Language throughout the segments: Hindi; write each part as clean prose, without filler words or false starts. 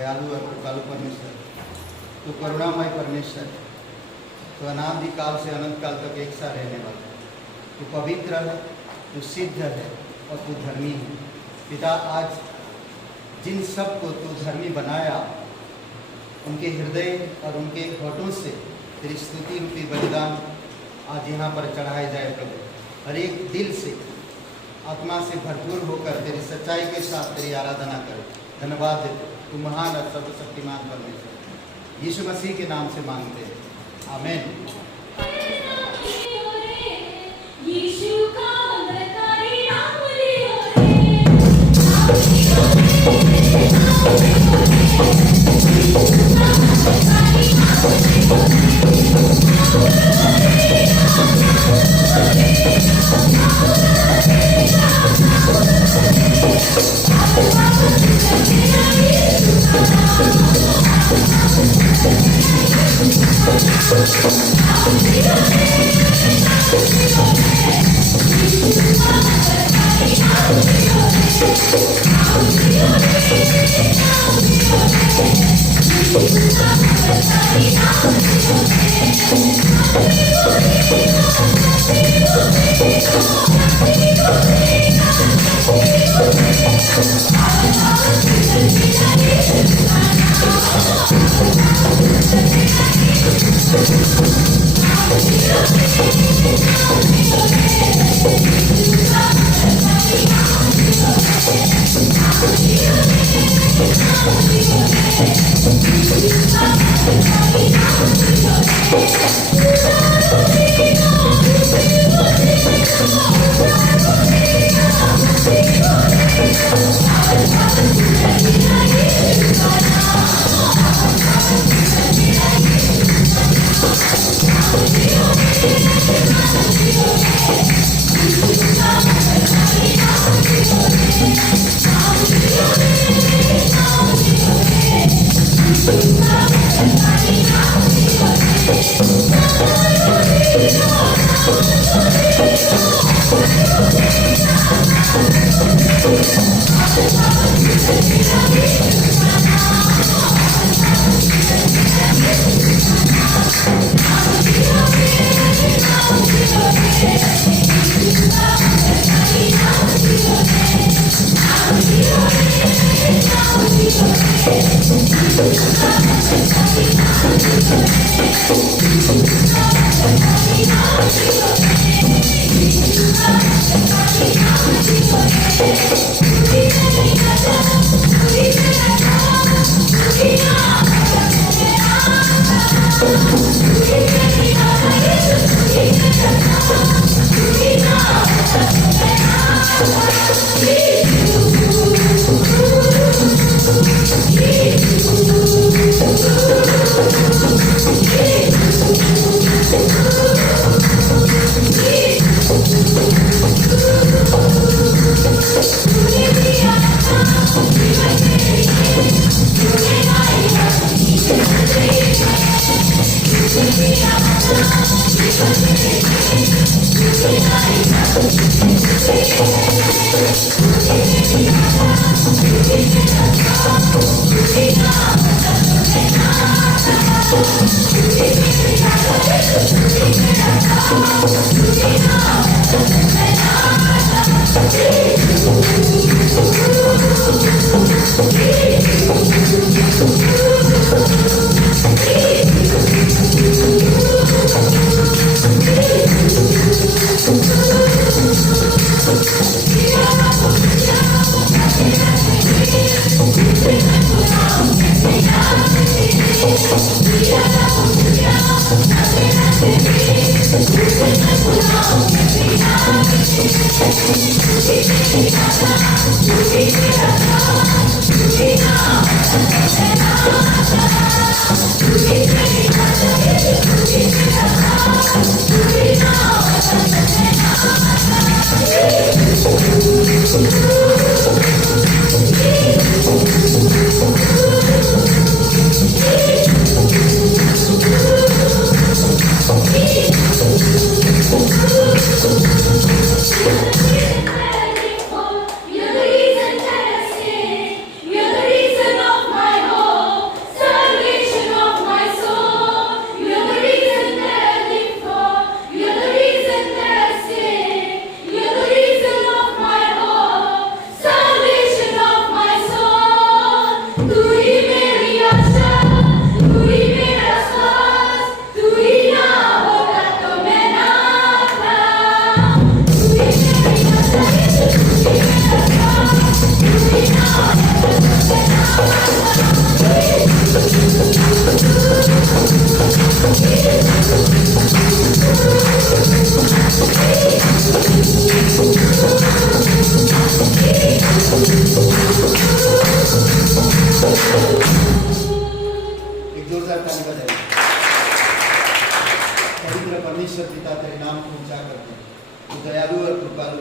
दयालु और कृपालु परमेश्वर, तो करुणामय परमेश्वर, तो अनादि काल से अनंत काल तक एक सा रहने वाला, तो पवित्र है, तो सिद्ध है और तो धर्मी है। पिता, आज जिन सब को तू धर्मी बनाया, उनके हृदय और उनके होठों से तेरी स्तुति रूपी बलिदान आज यहाँ पर चढ़ाए जाए प्रभु। हर एक दिल से, आत्मा से भरपूर होकर तेरी सच्चाई के साथ तेरी आराधना करें। धन्यवाद देते, तू महान और सर्वशक्तिमान परमेश्वर, यीशु मसीह के नाम से मांगते हैं, आमीन। You're the reason that I stay. You're एक जोरदार ताली बजाइए। पवित्र परमेश्वर पिता तेरे नाम को ऊंचा करते हैं, तो दयालु और कृपालु,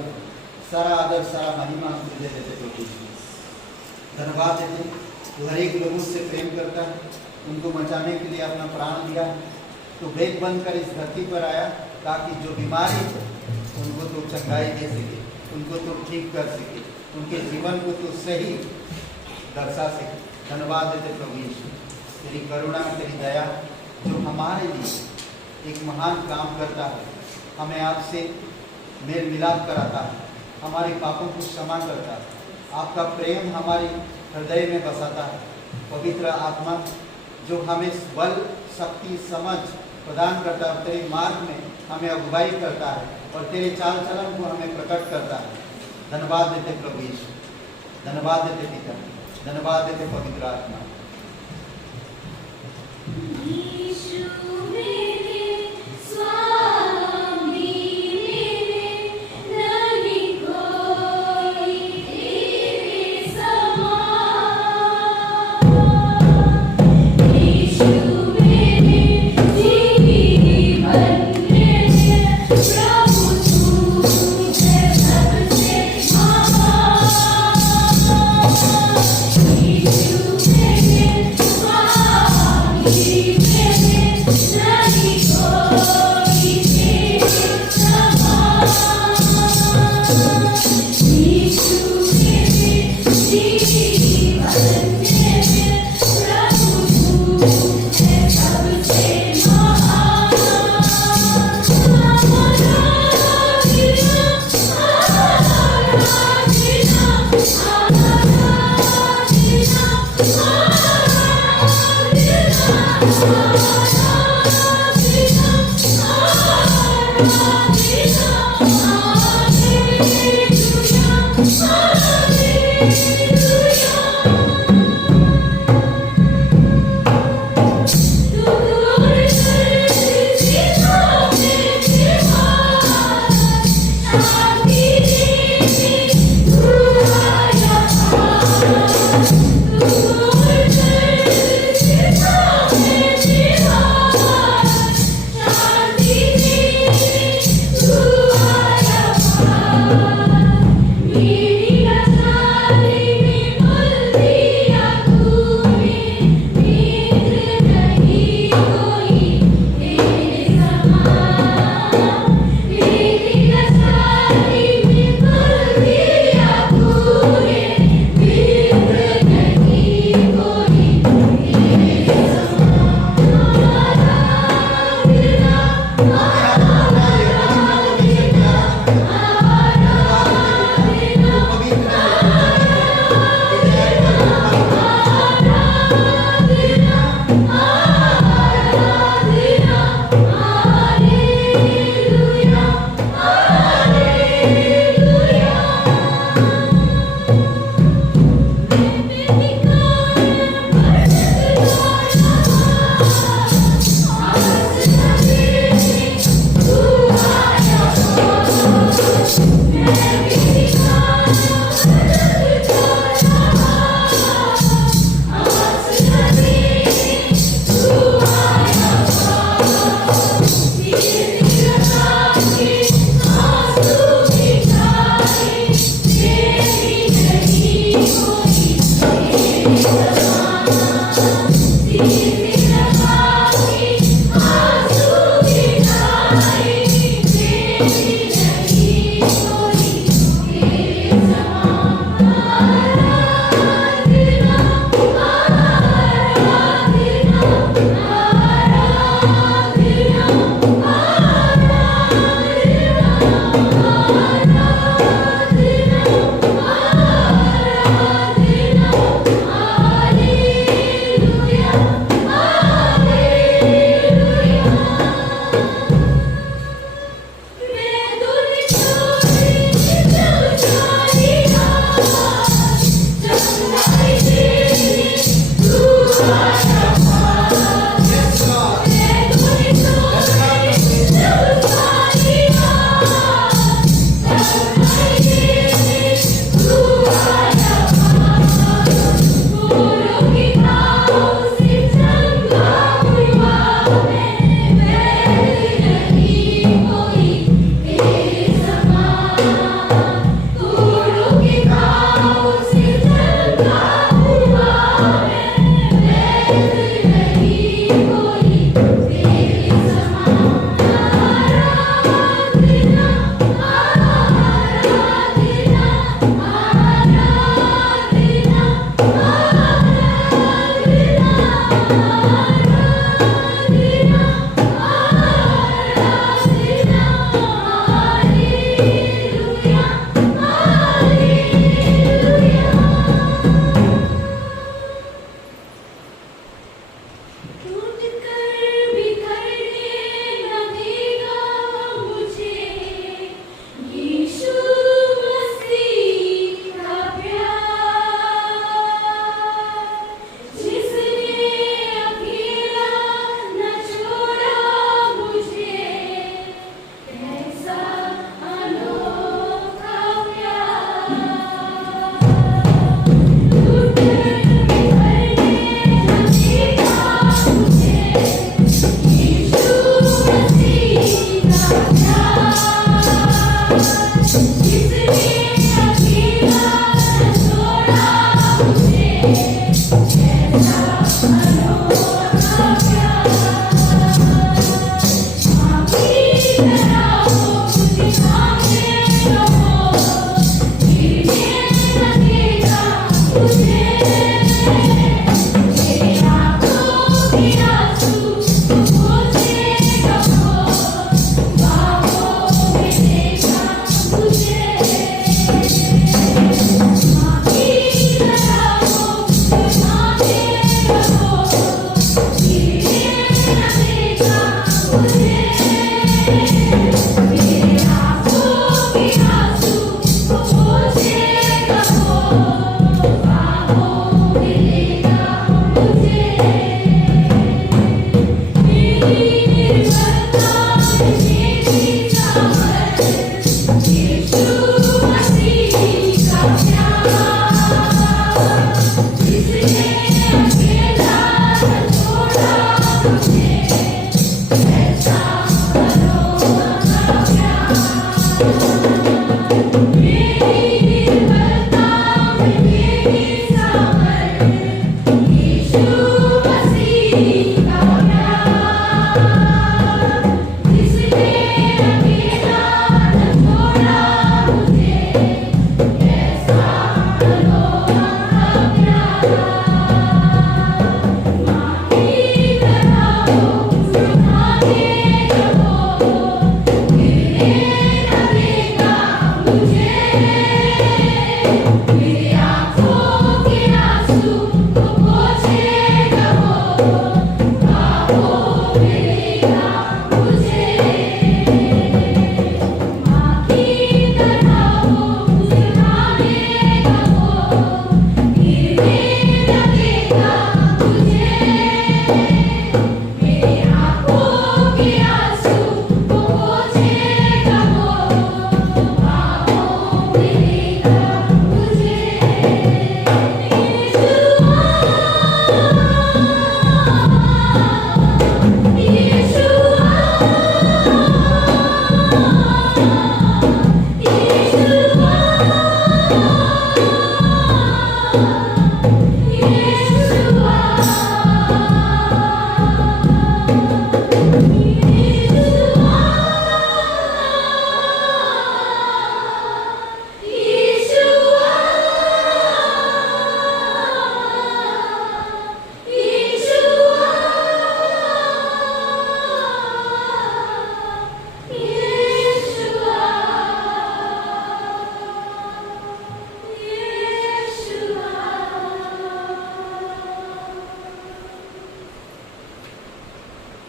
सारा आदर सारा महिमा हम तुझे देते प्रभु। धन्यवाद देते, तू हर एक लोगों से प्रेम करता है, उनको बचाने के लिए अपना प्राण दिया। तो ब्रेक बंद कर इस धरती पर आया ताकि जो बीमारी है उनको तो चंगाई दे सके, उनको तो ठीक कर सके, उनके जीवन को तो सही दर्शा सके। धन्यवाद देते प्रभु यीशु, तेरी करुणा तेरी दया जो हमारे लिए एक महान काम करता है, हमें आपसे मेल मिलाप कराता है, हमारे पापों को क्षमा करता है, आपका प्रेम हमारे हृदय में बसाता है। पवित्र आत्मा जो हमें बल शक्ति समझ प्रदान करता है, तेरे मार्ग में हमें अगुवाई करता है और तेरे चाल चलन को हमें प्रकट करता है। धन्यवाद देते प्रभु यीशु, धन्यवाद देते पिता, धन्यवाद देते पवित्र आत्मा।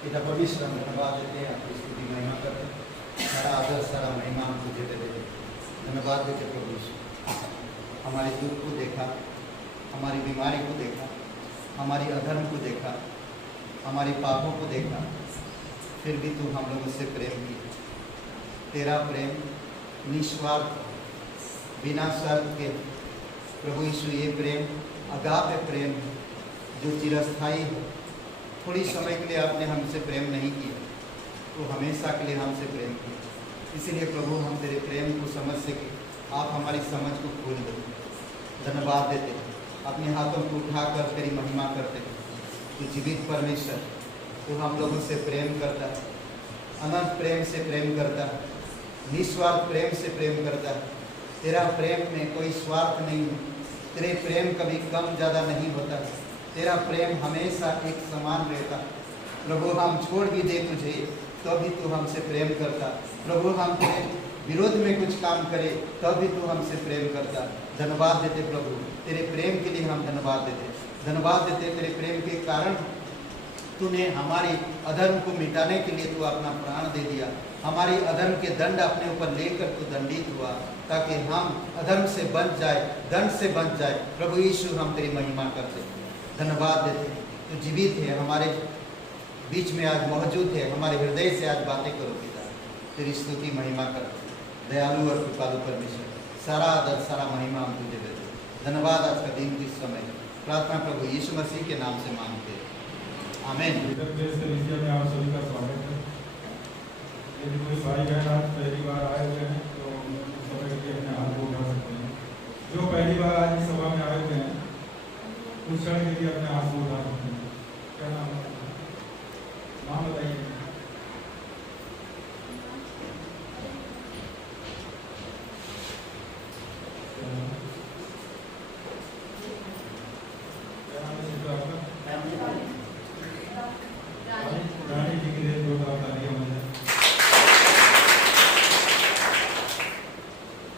पिता परमेश्वर हम धन्यवाद देते हैं, आपकी स्तुति महिमा करते हैं, सारा आदर सारा महिमा हम तुझे दे देते, धन्यवाद देते प्रभु यीशु। हमारे दुख को देखा, हमारी बीमारी को देखा, हमारी अधर्म को देखा, हमारी पापों को देखा, फिर भी तू हम लोगों से प्रेम किया। तेरा प्रेम निस्वार्थ, बिना शर्त के प्रभु यीशु, ये प्रेम अगापे प्रेम है जो चिरस्थायी है। थोड़ी समय के लिए आपने हमसे प्रेम नहीं किया, तो हमेशा के लिए हमसे प्रेम किया। इसीलिए प्रभु हम तेरे प्रेम को समझ सके, आप हमारी समझ को खोल दो। धन्यवाद देते हैं, अपने हाथों को उठाकर तेरी महिमा करते हैं। तो जीवित परमेश्वर, तो हम लोगों से प्रेम करता है, अनंत प्रेम से प्रेम करता है, निस्वार्थ प्रेम से प्रेम करता है। तेरा प्रेम में कोई स्वार्थ नहीं है, तेरे प्रेम कभी कम ज़्यादा नहीं होता। तेरा प्रेम हमेशा एक समान रहता। प्रभु हम छोड़ भी दे तुझे तो भी तू हमसे प्रेम करता। प्रभु हम तेरे विरोध में कुछ काम करें तब भी तू हमसे प्रेम करता। धन्यवाद देते प्रभु, तेरे प्रेम के लिए हम धन्यवाद देते। धन्यवाद देते तेरे प्रेम के कारण तूने हमारी अधर्म को मिटाने के लिए तू अपना प्राण दे दिया। हमारी अधर्म के दंड अपने ऊपर लेकर तू दंडित हुआ, ताकि हम अधर्म से बच जाए, दंड से बच जाए। प्रभु यीशु हम तेरी महिमा करते, धन्यवाद देते। तू जीवित है, हमारे बीच में आज मौजूद है, हमारे हृदय से आज बातें करो पिता। तेरी स्तुति महिमा करते, दयालु और कृपालु परमेश्वर, सारा आदर सारा महिमा हम तुझे देते। धन्यवाद आज का दिन इस समय प्रार्थना प्रभु यीशु मसीह के नाम से मांगते हैं, आमीन। में आप सभी का स्वागत है। यदि कोई भाई बहन आज पहली बार आए हुए हैं तो सभी के अपने हाथ को उठा सकते हैं। जो पहली बार आज इस सभा में आए हुए हैं कुछ क्षण के लिए अपने हाथ को उठा सकते हैं। क्या नाम है? नाम बताइए। क्या नाम है सिस्टर आपका? रानी जी के लिए दो तालियां हो जाए।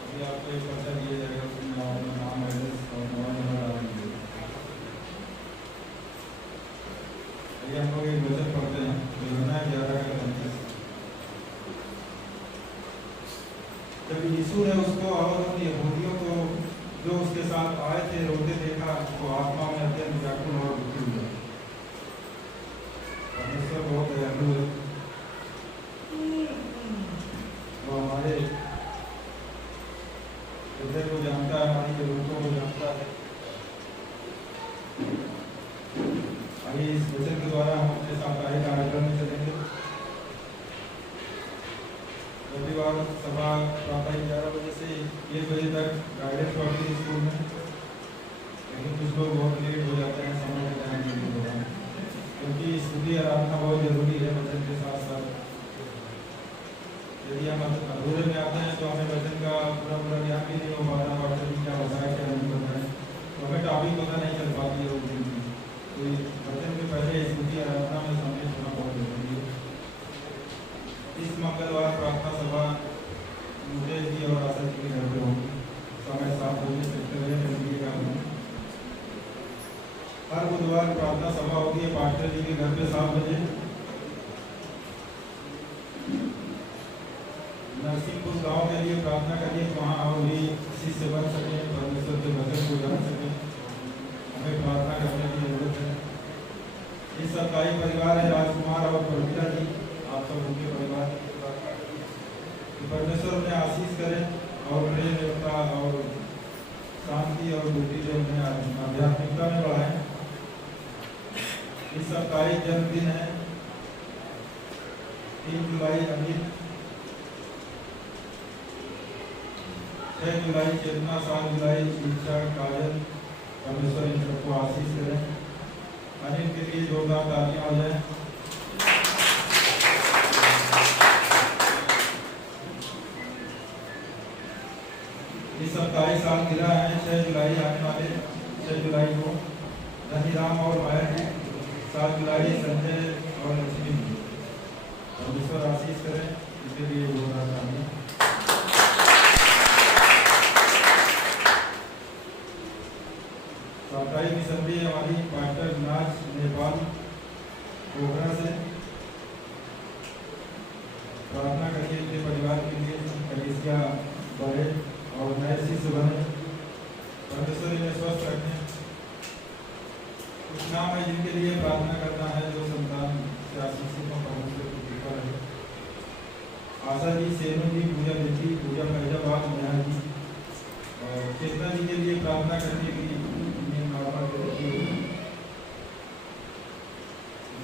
अभी आपको एक पर्चा दिया जाएगा, उसमें आप अपना नाम, एड्रेस और मोबाइल नंबर डालेंगे। आइए हम लोग एक वचन पढ़ते हैं, यूहन्ना 11:35। जब यीशु ने उसको और यहूदियों को जो उसके साथ आए थे रोते देखा तो आत्मा में अत्यंत व्याकुल और दुखी हुआ। परमेश्वर बहुत दयालु है, वो हमारे हृदय को जानता है, हमारी जरूरतों को जानता है। आइए इस वचन के द्वारा हम अपने साप्ताहिक कार्यक्रम में चलेंगे। रविवार सभा प्रातः 11 बजे से 1 बजे तक गाइडेंस पढ़ती है स्कूल में, लेकिन कुछ लोग बहुत लेट हो जाते हैं, समय का ध्यान नहीं होता है, क्योंकि स्तुति आराधना बहुत जरूरी है वचन के साथ साथ। यदि हम अधूरे में आते हैं तो हमें वचन का पूरा ज्ञान भी नहीं हो पाता, पाठन क्या होता है क्या नहीं होता है, तो हमें टॉपिक पता नहीं चल पाती है उस दिन की। तो वचन के पहले स्तुति आराधना में शामिल होना बहुत जरूरी है। इस मंगलवार प्रार्थना सभा मुझे जी और आशा जी के घर पे होगी, समय 7 बजे से हर बुधवार प्रार्थना सभा होती है पास्टर जी के घर पे 7 बजे। नरसिंहपुर गांव के लिए प्रार्थना करिए, वहाँ और भी शिष्य बन सके, परमेश्वर के वचन को जान सके। हमें प्रार्थना करने की जरूरत है। इस सरकारी परिवार है राजकुमार और प्रवीणा जी, आप सब उनके परिवार की परमेश्वर उन्हें आशीष करें और प्रेम देवता और शांति और बुद्धि जो उन्हें आध्यात्मिकता में बढ़ाएं। इस साप्ताहिक जन्मदिन है 3 जुलाई अमित, 6 जुलाई चेतना, 7 जुलाई शिक्षा काजल। परमेश्वर इन सबको आशीष करें। अनिल के लिए जोरदार तालियां हो जाए। इस सप्ताह साल गिरा है 6 जुलाई आने वाले 6 जुलाई को धनीराम और माया जी, 7 जुलाई संजय और लक्ष्मी जी। परमेश्वर आशीष करें, इसके लिए जोरदार तालियां। साप्ताहिक मिशनरी हमारी पास्टर नाज नेपाल पोखरा से प्रार्थना करिए अपने परिवार के लिए, कलीसिया बढ़े और नए शिष्य बने, परमेश्वर इन्हें स्वस्थ रखें। कुछ नाम है जिनके लिए प्रार्थना करना है, जो संतान से आशीषित हो, परमेश्वर की कृपा रहे। आशा जी, सेनु जी, पूजा बेटी, पूजा फैजाबाद, नेहा जी और चेतना जी के लिए प्रार्थना करने की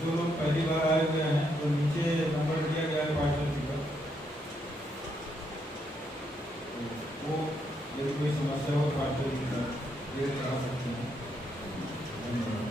जो लोग पहली बार आए हुए हैं तो नीचे नंबर दिया गया है पार्टनर जी का, वो यदि कोई समस्या हो पार्टनर जी का ये करा सकते हैं। धन्यवाद।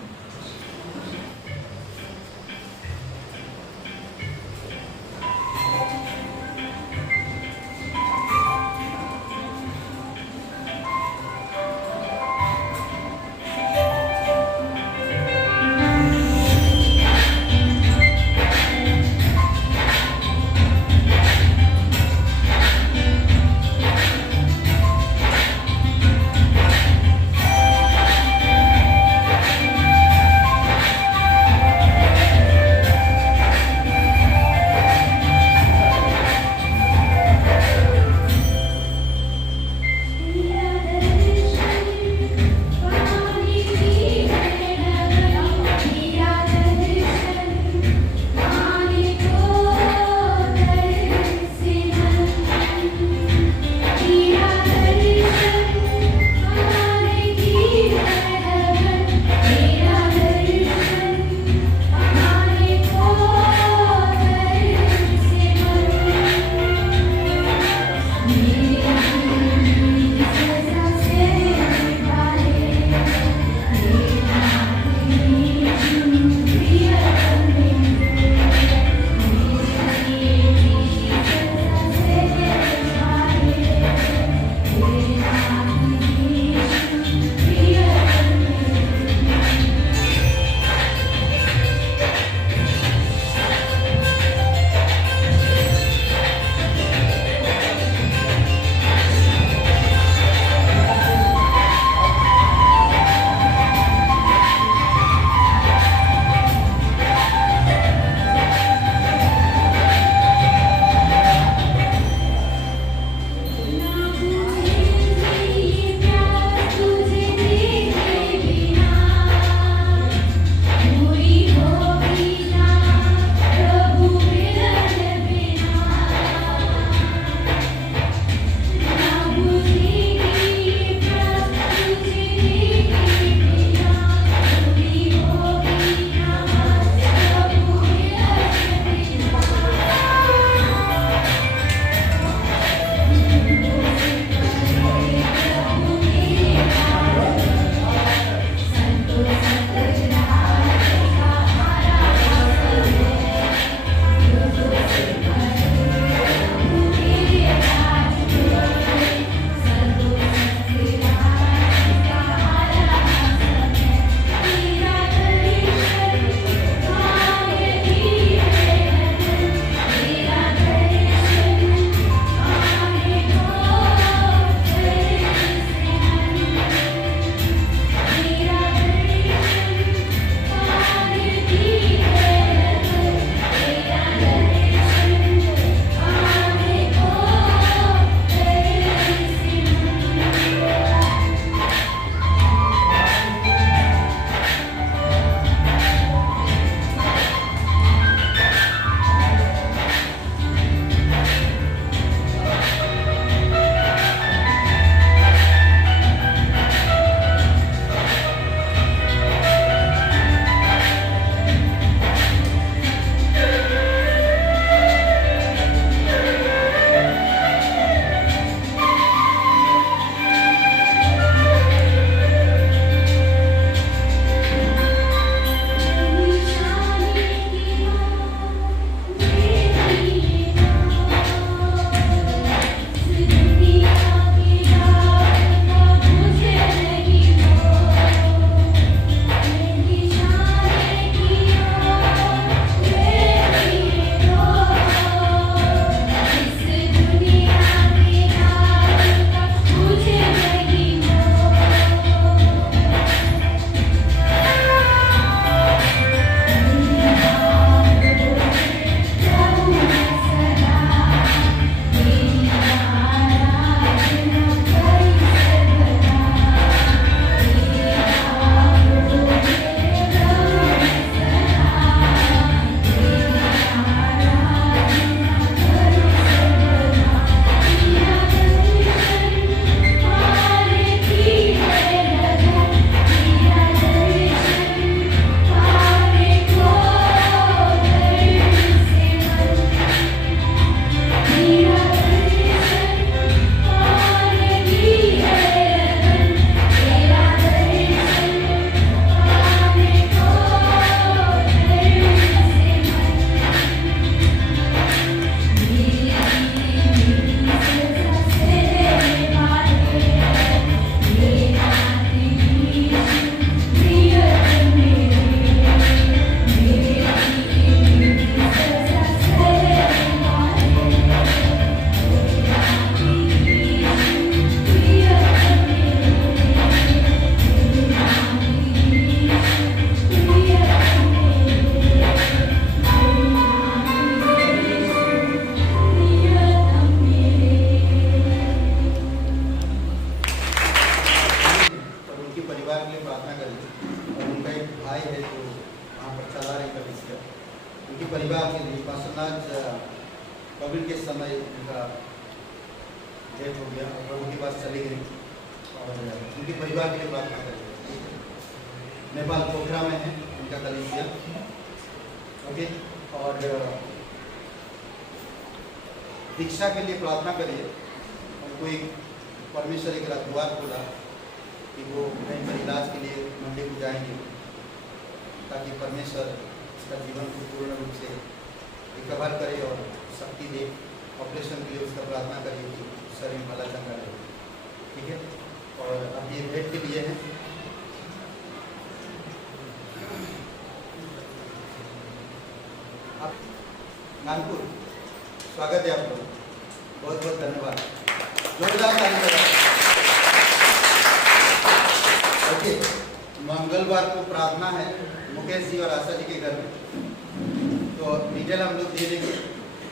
थे जो वहाँ पर चला रहे कलिसिया, उनके परिवार के लिए पासनाज कोविड के समय उनका डेथ हो गया और प्रभु के पास चली गई और उनके परिवार के लिए प्रार्थना करेंगे। नेपाल पोखरा में है उनका कलिसिया, ओके। और दीक्षा के लिए प्रार्थना करिए। उनको एक परमेश्वर एक द्वार खोला कि वो कहीं पर इलाज के लिए मंडी को जाएंगे ताकि परमेश्वर उसका जीवन को पूर्ण रूप से रिकवर करे और शक्ति दे। ऑपरेशन के लिए उसका प्रार्थना करिए कि शरीर भला चंगा रहे, ठीक है। और अब ये भेंट के लिए है। आप नागपुर, स्वागत है आप लोग, बहुत बहुत धन्यवाद, जोरदार ताली बजाएं। ओके, मंगलवार को प्रार्थना है मुकेश जी और आशा जी के घर में, तो डिटेल हम लोग दे देंगे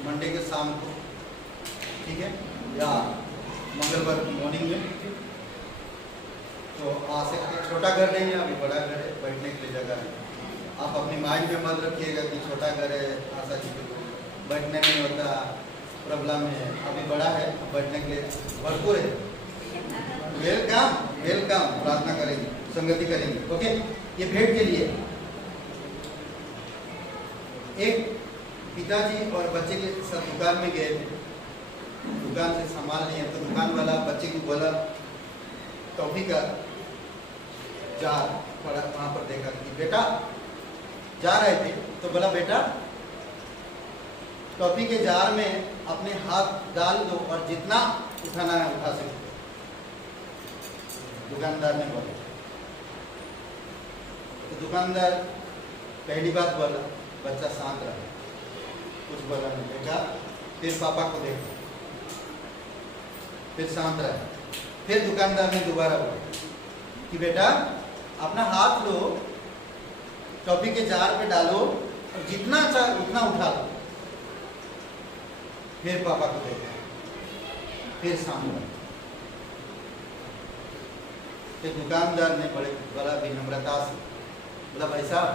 मंडे के शाम को, ठीक है, या मंगलवार मॉर्निंग में। तो आ सकते, छोटा घर नहीं है, अभी बड़ा घर है, बैठने के लिए जगह है। आप अपनी माइंड में मत रखिएगा कि छोटा घर है, आशा जी को बैठने नहीं होता, प्रॉब्लम है। अभी बड़ा है, बैठने के लिए भरपूर है। वेलकम वेलकम, प्रार्थना करेंगे, संगति करेंगे, ओके। ये भेंट के लिए एक पिताजी और बच्चे के साथ दुकान में गए थे, दुकान से सामान लिए, तो दुकान वाला बच्चे को बोला टॉफी का जार पड़ा, वहाँ पर देखा कि बेटा, जा रहे थे तो बोला बेटा टॉफी के जार में अपने हाथ डाल दो और जितना उठाना है उठा सकते। दुकानदार ने बोला, तो दुकानदार पहली बात बोला, बच्चा शांत रहा, कुछ बोला नहीं, देखा, फिर पापा को देखा, फिर शांत रहा। फिर दुकानदार ने दोबारा बोला कि बेटा अपना हाथ लो, टॉफी के जार पे डालो और जितना चाहे उतना उठा लो। फिर पापा को देखा, फिर शांत रहा। फिर दुकानदार ने बड़ा विनम्रता से बोला, भाई साहब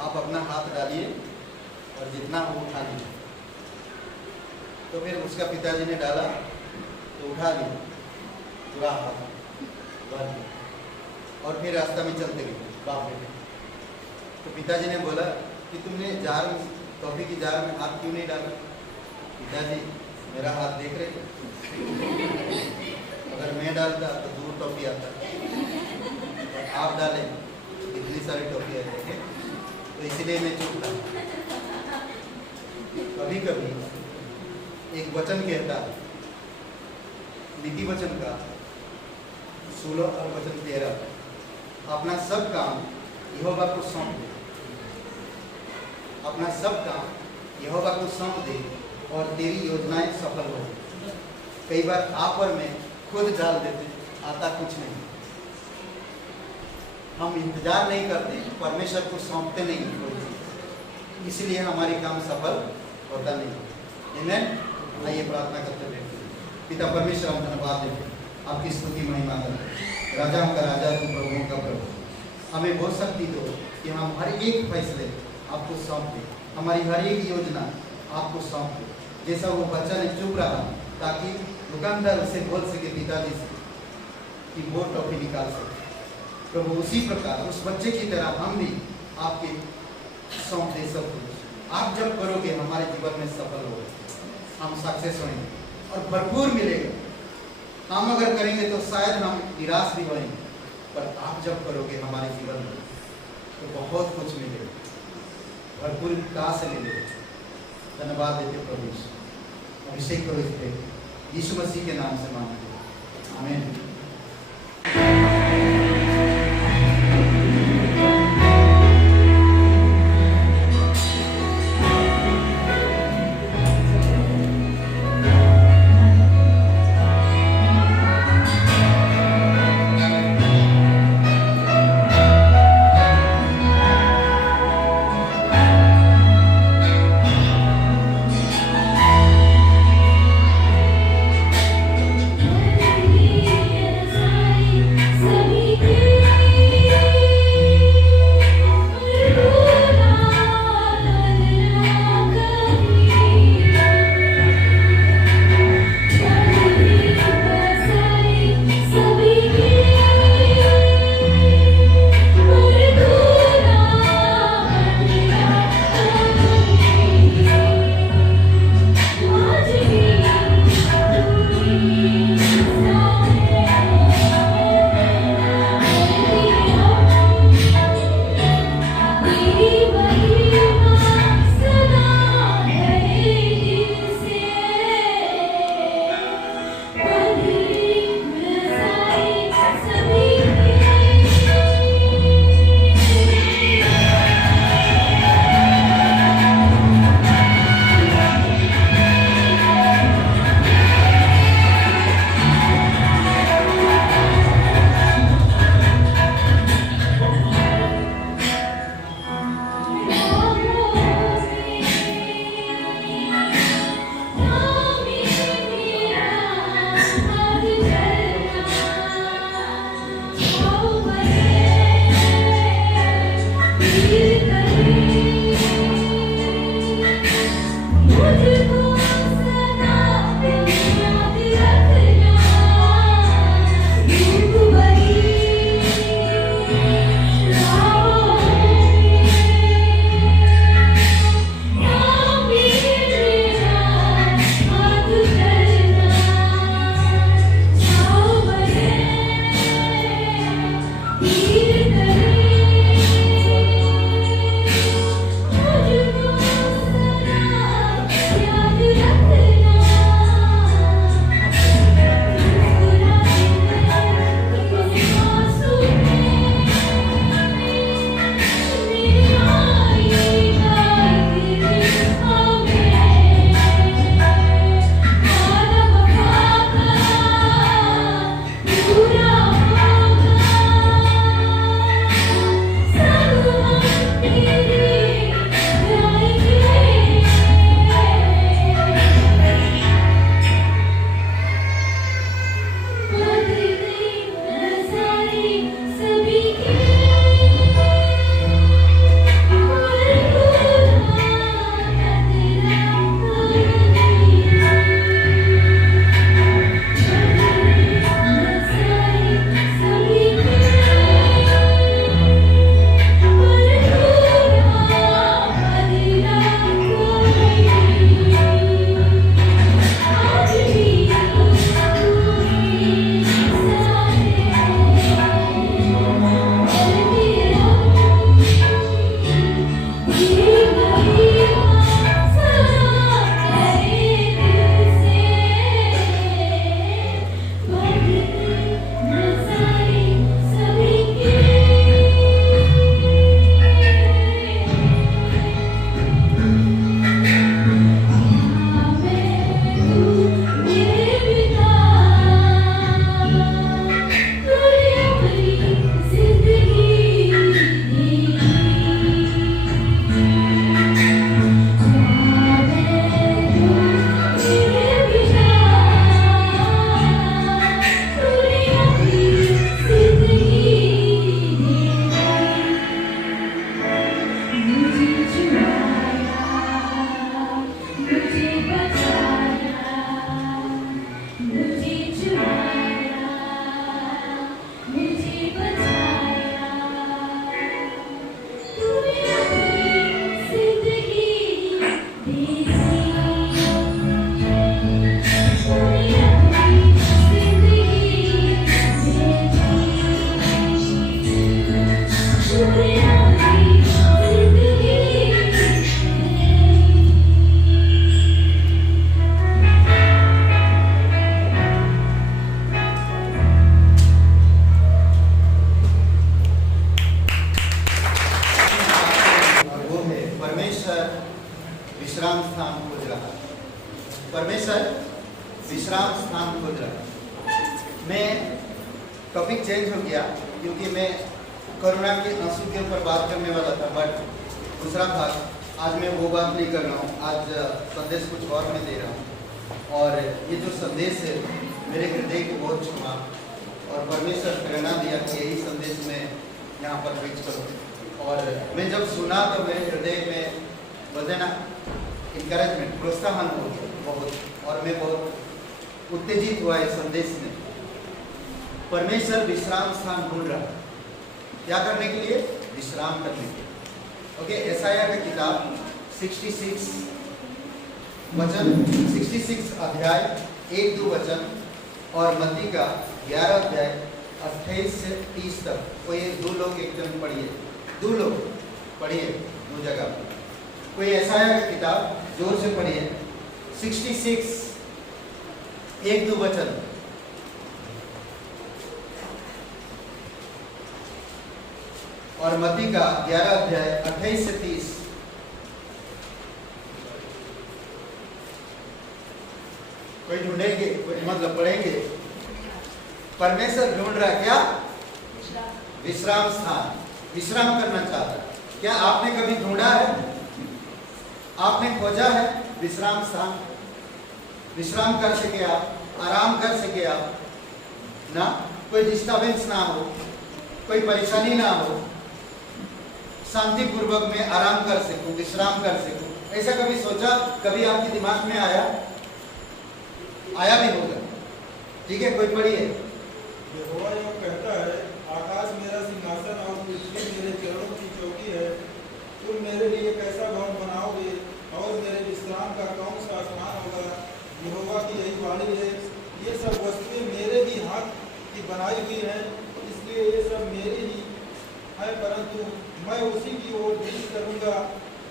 आप अपना हाथ डालिए और जितना वो उठा लीजिए। तो फिर उसका पिताजी ने डाला तो उठा लिया पूरा हाथ भर दिया और फिर रास्ता में चलते गए बाप बेटे। तो पिताजी ने बोला कि तुमने जार में, टॉफी की जार में हाथ क्यों नहीं डाला? पिताजी मेरा हाथ देख रहे थे, अगर मैं डालता तो दूर टॉफी आता, और आप डाले इतनी सारी टॉफी आती है, तो इसलिए मैं चुप था। कभी कभी एक वचन कहता है, नीति वचन का 16 और वचन 13, अपना सब काम यहोवा को सौंप दे, अपना सब काम यहोवा को सौंप दे और तेरी योजनाएं सफल हो। कई बार आप और मैं खुद डाल देते, आता कुछ नहीं, हम इंतजार नहीं करते, परमेश्वर को सौंपते नहीं कोई चीज, इसलिए हमारी काम सफल होता नहीं। आमीन। आइए प्रार्थना करते हैं। पिता परमेश्वर, हम धन्यवाद देते, आपकी स्तुति महिमा करते, राजाओं का राजा तुम, प्रभुओं का प्रभु। हमें बहुत शक्ति दो कि हम हर एक फैसले आपको सौंप दें, हमारी हर एक योजना आपको सौंप दें। जैसा वो बच्चा ने चुप रहा ताकि दुकानदार उसे बोल सके पिताजी से कि वो टॉफी निकाल सके, प्रभु उसी प्रकार उस बच्चे की तरह हम भी आपके सौंप दे सब कुछ। आप जब करोगे हमारे जीवन में सफल होगा, हम सक्सेस होंगे और भरपूर मिलेगा। हम अगर करेंगे तो शायद हम निराश भी होंगे, पर आप जब करोगे हमारे जीवन में तो बहुत कुछ मिलेगा, भरपूर विकास मिलेगा। धन्यवाद देते प्रभु, अभिषेक करो इस पे, यीशु मसीह के नाम से मांगते, आमीन। विश्राम स्थान खोज रहा है। परमेश्वर विश्राम स्थान खोज रहा है। मैं टॉपिक चेंज हो गया क्योंकि मैं करुणा के आंसू के ऊपर बात करने वाला था, बट दूसरा भाग आज मैं वो बात नहीं कर रहा हूँ। आज संदेश कुछ और मैं दे रहा हूँ और ये जो संदेश है मेरे हृदय को बहुत छुआ और परमेश्वर प्रेरणा दिया कि यही संदेश मैं यहाँ पर प्रीच करूँ। और मैं जब सुना तो मेरे हृदय में बोलते ना इनकरेजमेंट, प्रोत्साहन हो गया बहुत, और मैं बहुत उत्तेजित हुआ इस संदेश में। परमेश्वर विश्राम स्थान ढूंढ रहा है, क्या करने के लिए? विश्राम करने के लिए। ओके, यशायाह की किताब 66 अध्याय 1-2 वचन और मत्ती का 11 अध्याय 28 से 30 तक। कोई 2 लोग एक जन पढ़िए, 2 लोग पढ़िए 2 जगह। कोई यशायाह की किताब जोर से पढ़िए 66 1-2 वचन। और मत्ती का 11 अध्याय 28 से 30। कोई ढूंढेंगे, कोई मतलब पढ़ेंगे। परमेश्वर ढूंढ रहा है क्या? विश्राम स्थान, विश्राम करना चाहता है। क्या आपने कभी ढूंढा है? आपने खोजा है विश्राम स्थान? विश्राम कर सके आप, आराम कर सके आप ना, कोई डिस्टर्बेंस ना हो, कोई परेशानी ना हो, शांति पूर्वक में आराम कर सकूं, विश्राम कर सकूं। ऐसा कभी सोचा? कभी आपके दिमाग में आया? आया भी होगा। ठीक है, कोई पढ़िए। यहोवा यूं कहता है, आकाश मेरा सिंहासन और पृथ्वी मेरे चरणों की चौकी है। तुम मेरे लिए कैसा भवन बनाओगे और मेरे विश्राम का कौन सा स्थान होगा? यहोवा की यही वाणी है। ये सब वस्तुएं मेरे ही हाथ की बनाई हुई हैं, इसलिए ये सब मेरी ही है, परंतु मैं उसी की ओर दृष्टि करूंगा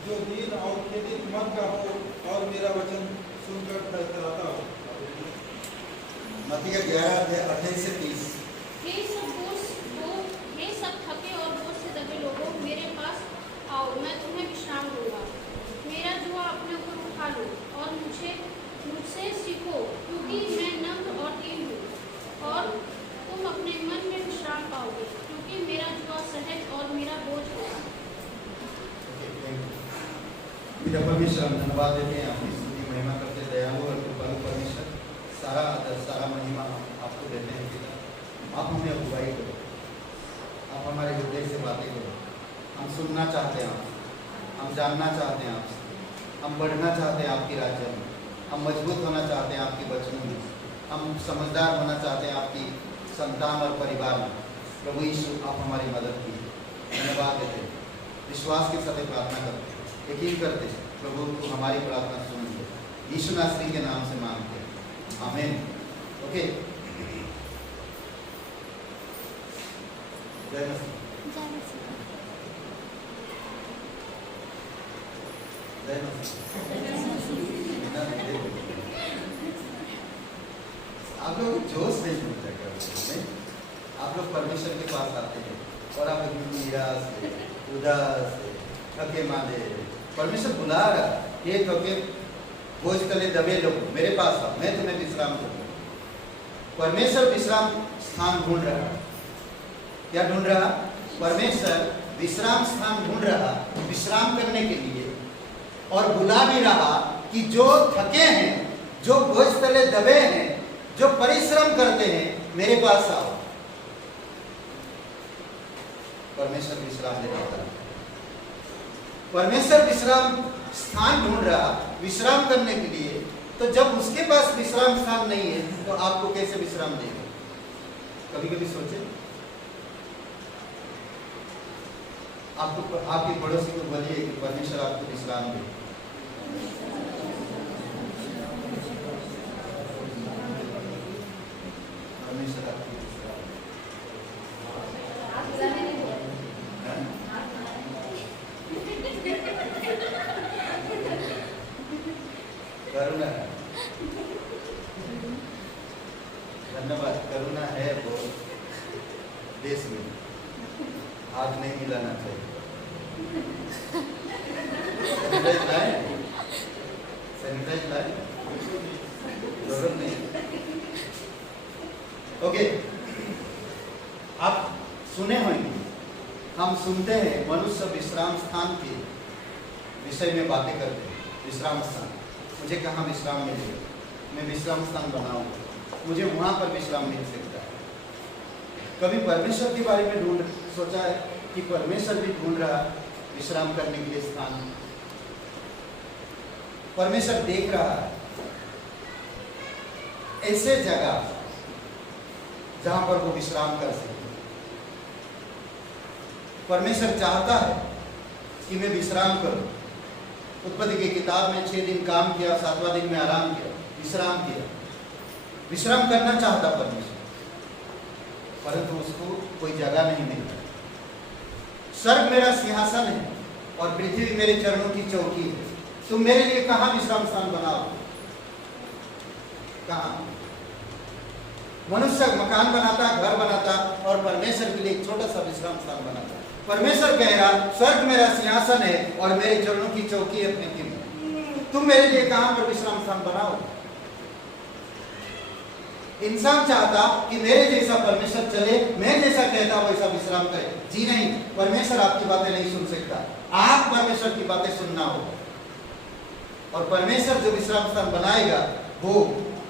जो दीन और खेदित मन का हो और मेरा वचन सुनकर थरथराता हो। मत्ती का 11 अध्याय 28 से 30। हे सब थके और बोझ से दबे लोगों, मेरे पास आओ, मैं तुम्हें विश्राम दूंगा। मेरा जुआ अपने ऊपर उठा लो और मुझसे सीखो, क्योंकि मैं नम्र और दीन हूँ, और तुम अपने मन में विश्राम पाओगे, क्योंकि मेरा जुआ सहज और मेरा बोझ होगा। पिता परमेश्वर, हम धन्यवाद देते हैं, आपकी स्तुति महिमा करते हैं। दयालु और कृपालु परमेश्वर, सारा आदर सारा महिमा आपको देते हैं। पिता, आप हमें अगुवाई करो, आप हमारे हृदय से बातें करो। हम सुनना चाहते हैं आपसे, हम जानना चाहते हैं आपसे, हम बढ़ना चाहते हैं आपके राज्य में, हम मजबूत होना चाहते हैं आपके वचनों में, हम समझदार होना चाहते हैं आपकी संतान और परिवार में। प्रभु यीशु, आप हमारी मदद कीजिए। धन्यवाद देते हैं, विश्वास के साथ प्रार्थना करते हैं, यकीन करते हैं प्रभु तो हमारी प्रार्थना सुन लो। यीशु नासरी के नाम से मांगते हैं, आमीन। ओके, जय मसीह। जय मसीह। आप लोग जोश नहीं मिलता क्या? आप लोग परमेश्वर के पास आते हैं और आप निराश है, उदास है, थके मांदे, परमेश्वर बुला रहा, ये थके बोझ तले दबे लोग मेरे पास आओ, मैं तुम्हें विश्राम दूंगा। परमेश्वर विश्राम स्थान ढूंढ रहा। क्या ढूंढ रहा? परमेश्वर विश्राम स्थान ढूंढ रहा, विश्राम करने के लिए, और बुला भी रहा कि जो थके हैं, जो बोझ तले दबे हैं, जो परिश्रम करते हैं, मेरे पास आओ। परमेश्वर विश्राम देने वाला, परमेश्वर विश्राम स्थान ढूंढ रहा विश्राम करने के लिए। तो जब उसके पास विश्राम स्थान नहीं है तो आपको कैसे विश्राम देगा? कभी कभी सोचे, आपको आपके पड़ोसी को बोलिए कि परमेश्वर आपको विश्राम दे। परमेश्वर आपको करुणा है, धन्यवाद। करुणा है वो देश में, आग नहीं मिलाना चाहिए। सुनते हैं मनुष्य विश्राम स्थान के विषय में बातें करते हैं। विश्राम स्थान, मुझे कहाँ विश्राम मिलेगा, मैं विश्राम स्थान बनाऊंगा, मुझे वहाँ पर विश्राम मिल सकता है। कभी परमेश्वर के बारे में सोचा है कि परमेश्वर भी ढूंढ रहा है विश्राम करने के लिए स्थान। परमेश्वर देख रहा है ऐसे जगह जहां पर वो विश्राम कर सके। परमेश्वर चाहता है कि मैं विश्राम करूं। उत्पत्ति की किताब में 6 दिन काम किया, 7वां दिन में आराम किया, विश्राम किया। विश्राम करना चाहता परमेश्वर, परंतु उसको कोई जगह नहीं मिली। स्वर्ग मेरा सिंहासन है और पृथ्वी मेरे चरणों की चौकी है, तुम मेरे लिए कहाँ विश्राम स्थान बनाओ? कहाँ? मनुष्य मकान बनाता, घर बनाता, और परमेश्वर के लिए एक छोटा सा विश्राम स्थान बनाता। परमेश्वर कह रहा स्वर्ग मेरा सिंहासन है और मेरे चरणों की चौकी है पृथ्वी में, तुम मेरे लिए कहाँ पर विश्राम स्थान बनाओ? इंसान चाहता कि मेरे जैसा परमेश्वर चले, मैं जैसा कहता वैसा विश्राम करे। जी नहीं, परमेश्वर आपकी बातें नहीं सुन सकता, आप परमेश्वर की बातें सुनना होगा। और परमेश्वर जो विश्राम स्थान बनाएगा वो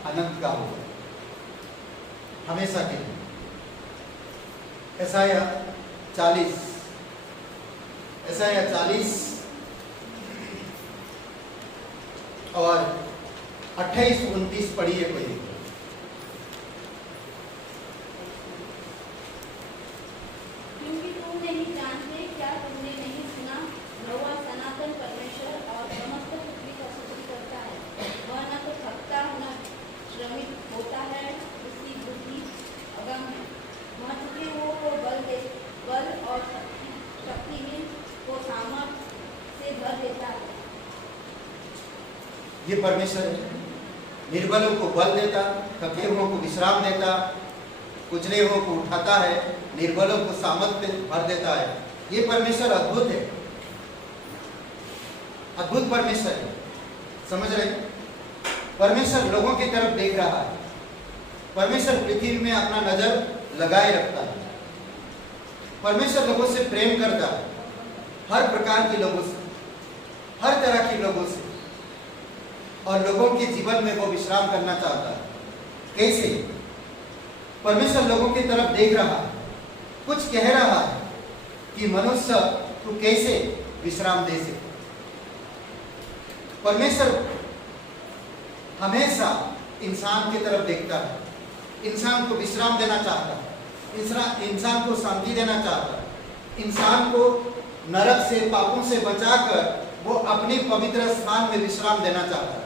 अनंत का होगा, हमेशा के लिए। यशायाह 40 और 28-29 पढ़िए कोई। क्योंकि तुम नहीं जानते, क्या तुमने नहीं सुना? यहोवा सनातन परमेश्वर और समस्त पृथ्वी का सृष्टिकर्ता है। वह न तो थकता न श्रमित होता है, उसकी बुद्धि अगम है। वह थके हुओं को बल और शक्तिहीन को सामर्थ्य से भर देता है। ये परमेश्वर है, निर्बलों को बल देता, थके हुओं को विश्राम देता, कुचले हुओं को उठाता है, निर्बलों को सामर्थ्य भर देता है। ये परमेश्वर अद्भुत है, अद्भुत परमेश्वर है। समझ रहे? परमेश्वर लोगों की तरफ देख रहा है। परमेश्वर पृथ्वी में अपना नजर लगाए रखता है। परमेश्वर लोगों से प्रेम करता है, हर प्रकार के लोगों से, हर तरह के लोगों से, और लोगों के जीवन में वो विश्राम करना चाहता है। कैसे? परमेश्वर लोगों की तरफ देख रहा है, कुछ कह रहा है कि मनुष्य तू कैसे विश्राम दे सके। परमेश्वर हमेशा इंसान की तरफ देखता है, इंसान को विश्राम देना चाहता है, इंसान को शांति देना चाहता है, इंसान को नरक से, पापों से बचाकर वो अपनी पवित्र स्थान में विश्राम देना चाहता है।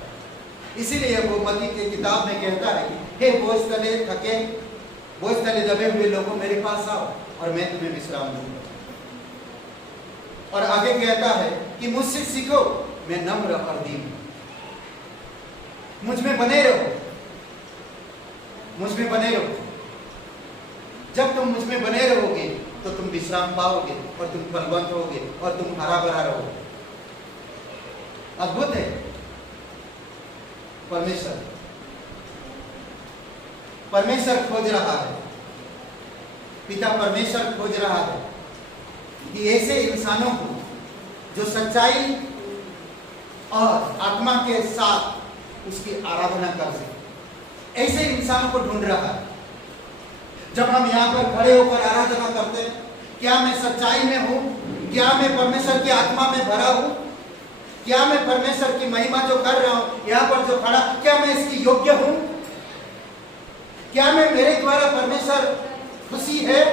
इसीलिए वो मत्ती की किताब में कहता है कि हे बोझ तले थके, बोझ तले दबे हुए लोगों मेरे पास आओ और मैं तुम्हें विश्राम दूंगा। और आगे कहता है कि मुझसे सीखो, मैं नम्र और दीन हूं। मुझ में बने रहो, मुझ में बने रहो। जब तुम मुझ में बने रहोगे तो तुम विश्राम पाओगे और तुम बलवंत होगे और तुम हरा भरा रहोगे। अद्भुत है परमेश्वर। परमेश्वर खोज रहा है, पिता परमेश्वर खोज रहा है कि ऐसे इंसानों को जो सच्चाई और आत्मा के साथ उसकी आराधना कर सके, ऐसे इंसानों को ढूंढ रहा है। जब हम यहाँ पर खड़े होकर आराधना करते हैं, क्या मैं सच्चाई में हूँ? क्या मैं परमेश्वर की आत्मा में भरा हूँ? क्या मैं परमेश्वर की महिमा जो कर रहा हूँ यहाँ पर जो खड़ा, क्या मैं इसकी योग्य हूँ? क्या मैं मेरे द्वारा परमेश्वर खुशी है?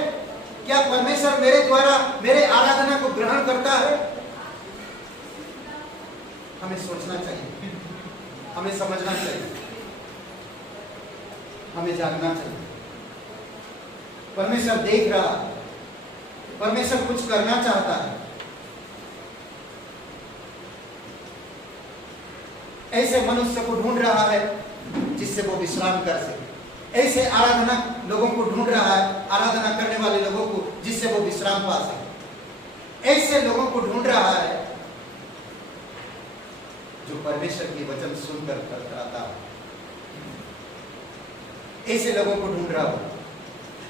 क्या परमेश्वर मेरे द्वारा मेरे आराधना को ग्रहण करता है? हमें सोचना चाहिए, हमें समझना चाहिए, हमें जानना चाहिए। परमेश्वर देख रहा है, परमेश्वर कुछ करना चाहता है। ऐसे मनुष्य को ढूंढ रहा है जिससे वो विश्राम कर सके। ऐसे आराधना लोगों को ढूंढ रहा है, आराधना करने वाले लोगों को, जिससे वो विश्राम पा सके। ऐसे लोगों को ढूंढ रहा है जो परमेश्वर की वचन सुनकर करता है। ऐसे लोगों को ढूंढ रहा हो।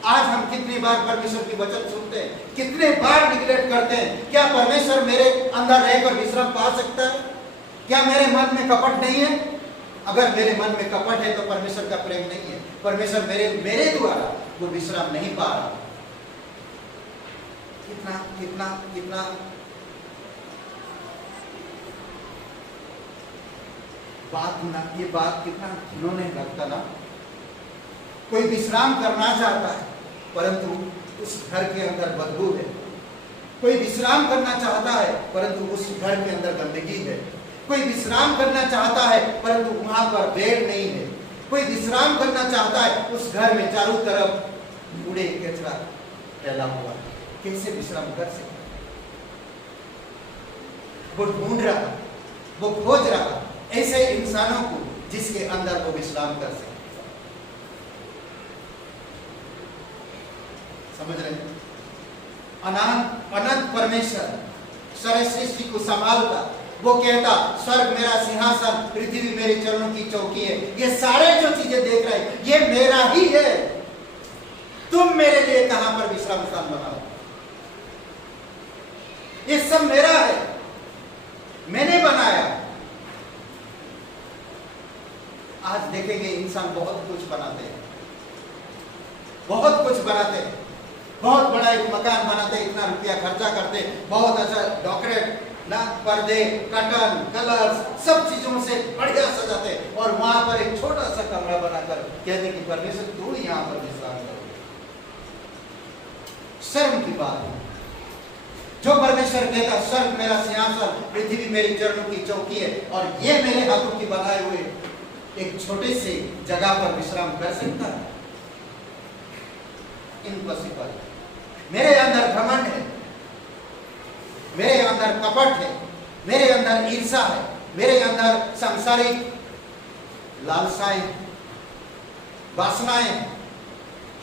आज हम कितनी बार परमेश्वर की वचन सुनते हैं, कितने बार निगलेक्ट करते हैं। क्या परमेश्वर मेरे अंदर रहकर विश्राम पा सकता है? क्या मेरे मन में कपट नहीं है? अगर मेरे मन में कपट है तो परमेश्वर का प्रेम नहीं है। परमेश्वर मेरे द्वारा वो विश्राम नहीं पा रहा। कितना कितना कितना बात ना, ये बात कितना इन्होंने लगता ना। कोई विश्राम करना चाहता है परंतु उस घर के अंदर बदबू है। कोई विश्राम करना चाहता है परंतु उस घर के अंदर गंदगी है। कोई विश्राम करना चाहता है परंतु वहां पर बेड नहीं है। कोई विश्राम करना चाहता है, उस घर में चारों तरफ कूड़े कचरा फैला हुआ है। कैसे विश्राम कर सकते? वो ढूंढ रहा, वो खोज रहा ऐसे इंसानों को जिसके अंदर वो विश्राम कर सके। समझ रहे हैं? अनंत परमेश्वर सारे सृष्टि को संभालता, वो कहता स्वर्ग मेरा सिंहासन, पृथ्वी मेरे चरणों की चौकी है। ये सारे जो चीजें देख रहे हैं ये मेरा ही है। तुम मेरे लिए कहां पर विश्राम स्थान बनाओ? ये सब मेरा है, मैंने बनाया। आज देखेंगे इंसान बहुत कुछ बनाते हैं, बहुत कुछ बनाते हैं, बहुत बड़ा एक मकान बनाते हैं, इतना रुपया खर्चा करते हैं, बहुत अच्छा डेकोरेट ना, पर्दे, कर्टन, कलर्स, सब चीजों से बढ़िया सजाते हैं और वहां पर एक छोटा सा कमरा बनाकर कहते हैं कि परमेश्वर तू यहां पर विश्राम करो। शर्म की बात है। जो परमेश्वर कहता स्वर्ग मेरा सिंहासन, पृथ्वी मेरी चरणों की चौकी है और ये मेरे हाथों की बनाए हुए एक छोटे से जगह पर विश्राम कर सकता है? इम्पॉसिबल। मेरे अंदर घमंड है, मेरे अंदर कपट है, मेरे अंदर ईर्ष्या है, मेरे अंदर सांसारिक लालसाएं, वासनाएं।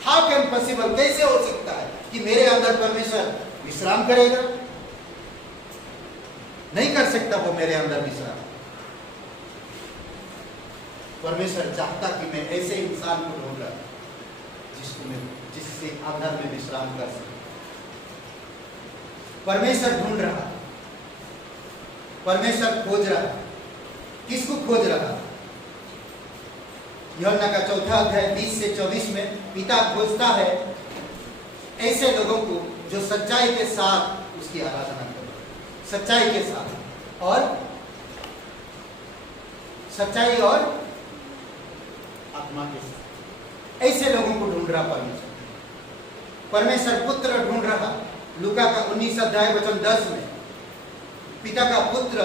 How can possible? कैसे हो सकता है कि मेरे अंदर परमेश्वर विश्राम करेगा? नहीं कर सकता वो मेरे अंदर विश्राम। परमेश्वर चाहता कि मैं ऐसे इंसान को ढूंढ जिससे अंदर में विश्राम कर सके। परमेश्वर ढूंढ रहा, परमेश्वर खोज रहा। किसको खोज रहा? यूहन्ना का 4 अध्याय 20 से 24 में पिता खोजता है ऐसे लोगों को जो सच्चाई के साथ उसकी आराधना करें। सच्चाई के साथ और सच्चाई और आत्मा के साथ ऐसे लोगों को ढूंढ रहा परमेश्वर। परमेश्वर पुत्र ढूंढ रहा। लूका का 19 अध्याय वचन 10 में पिता का पुत्र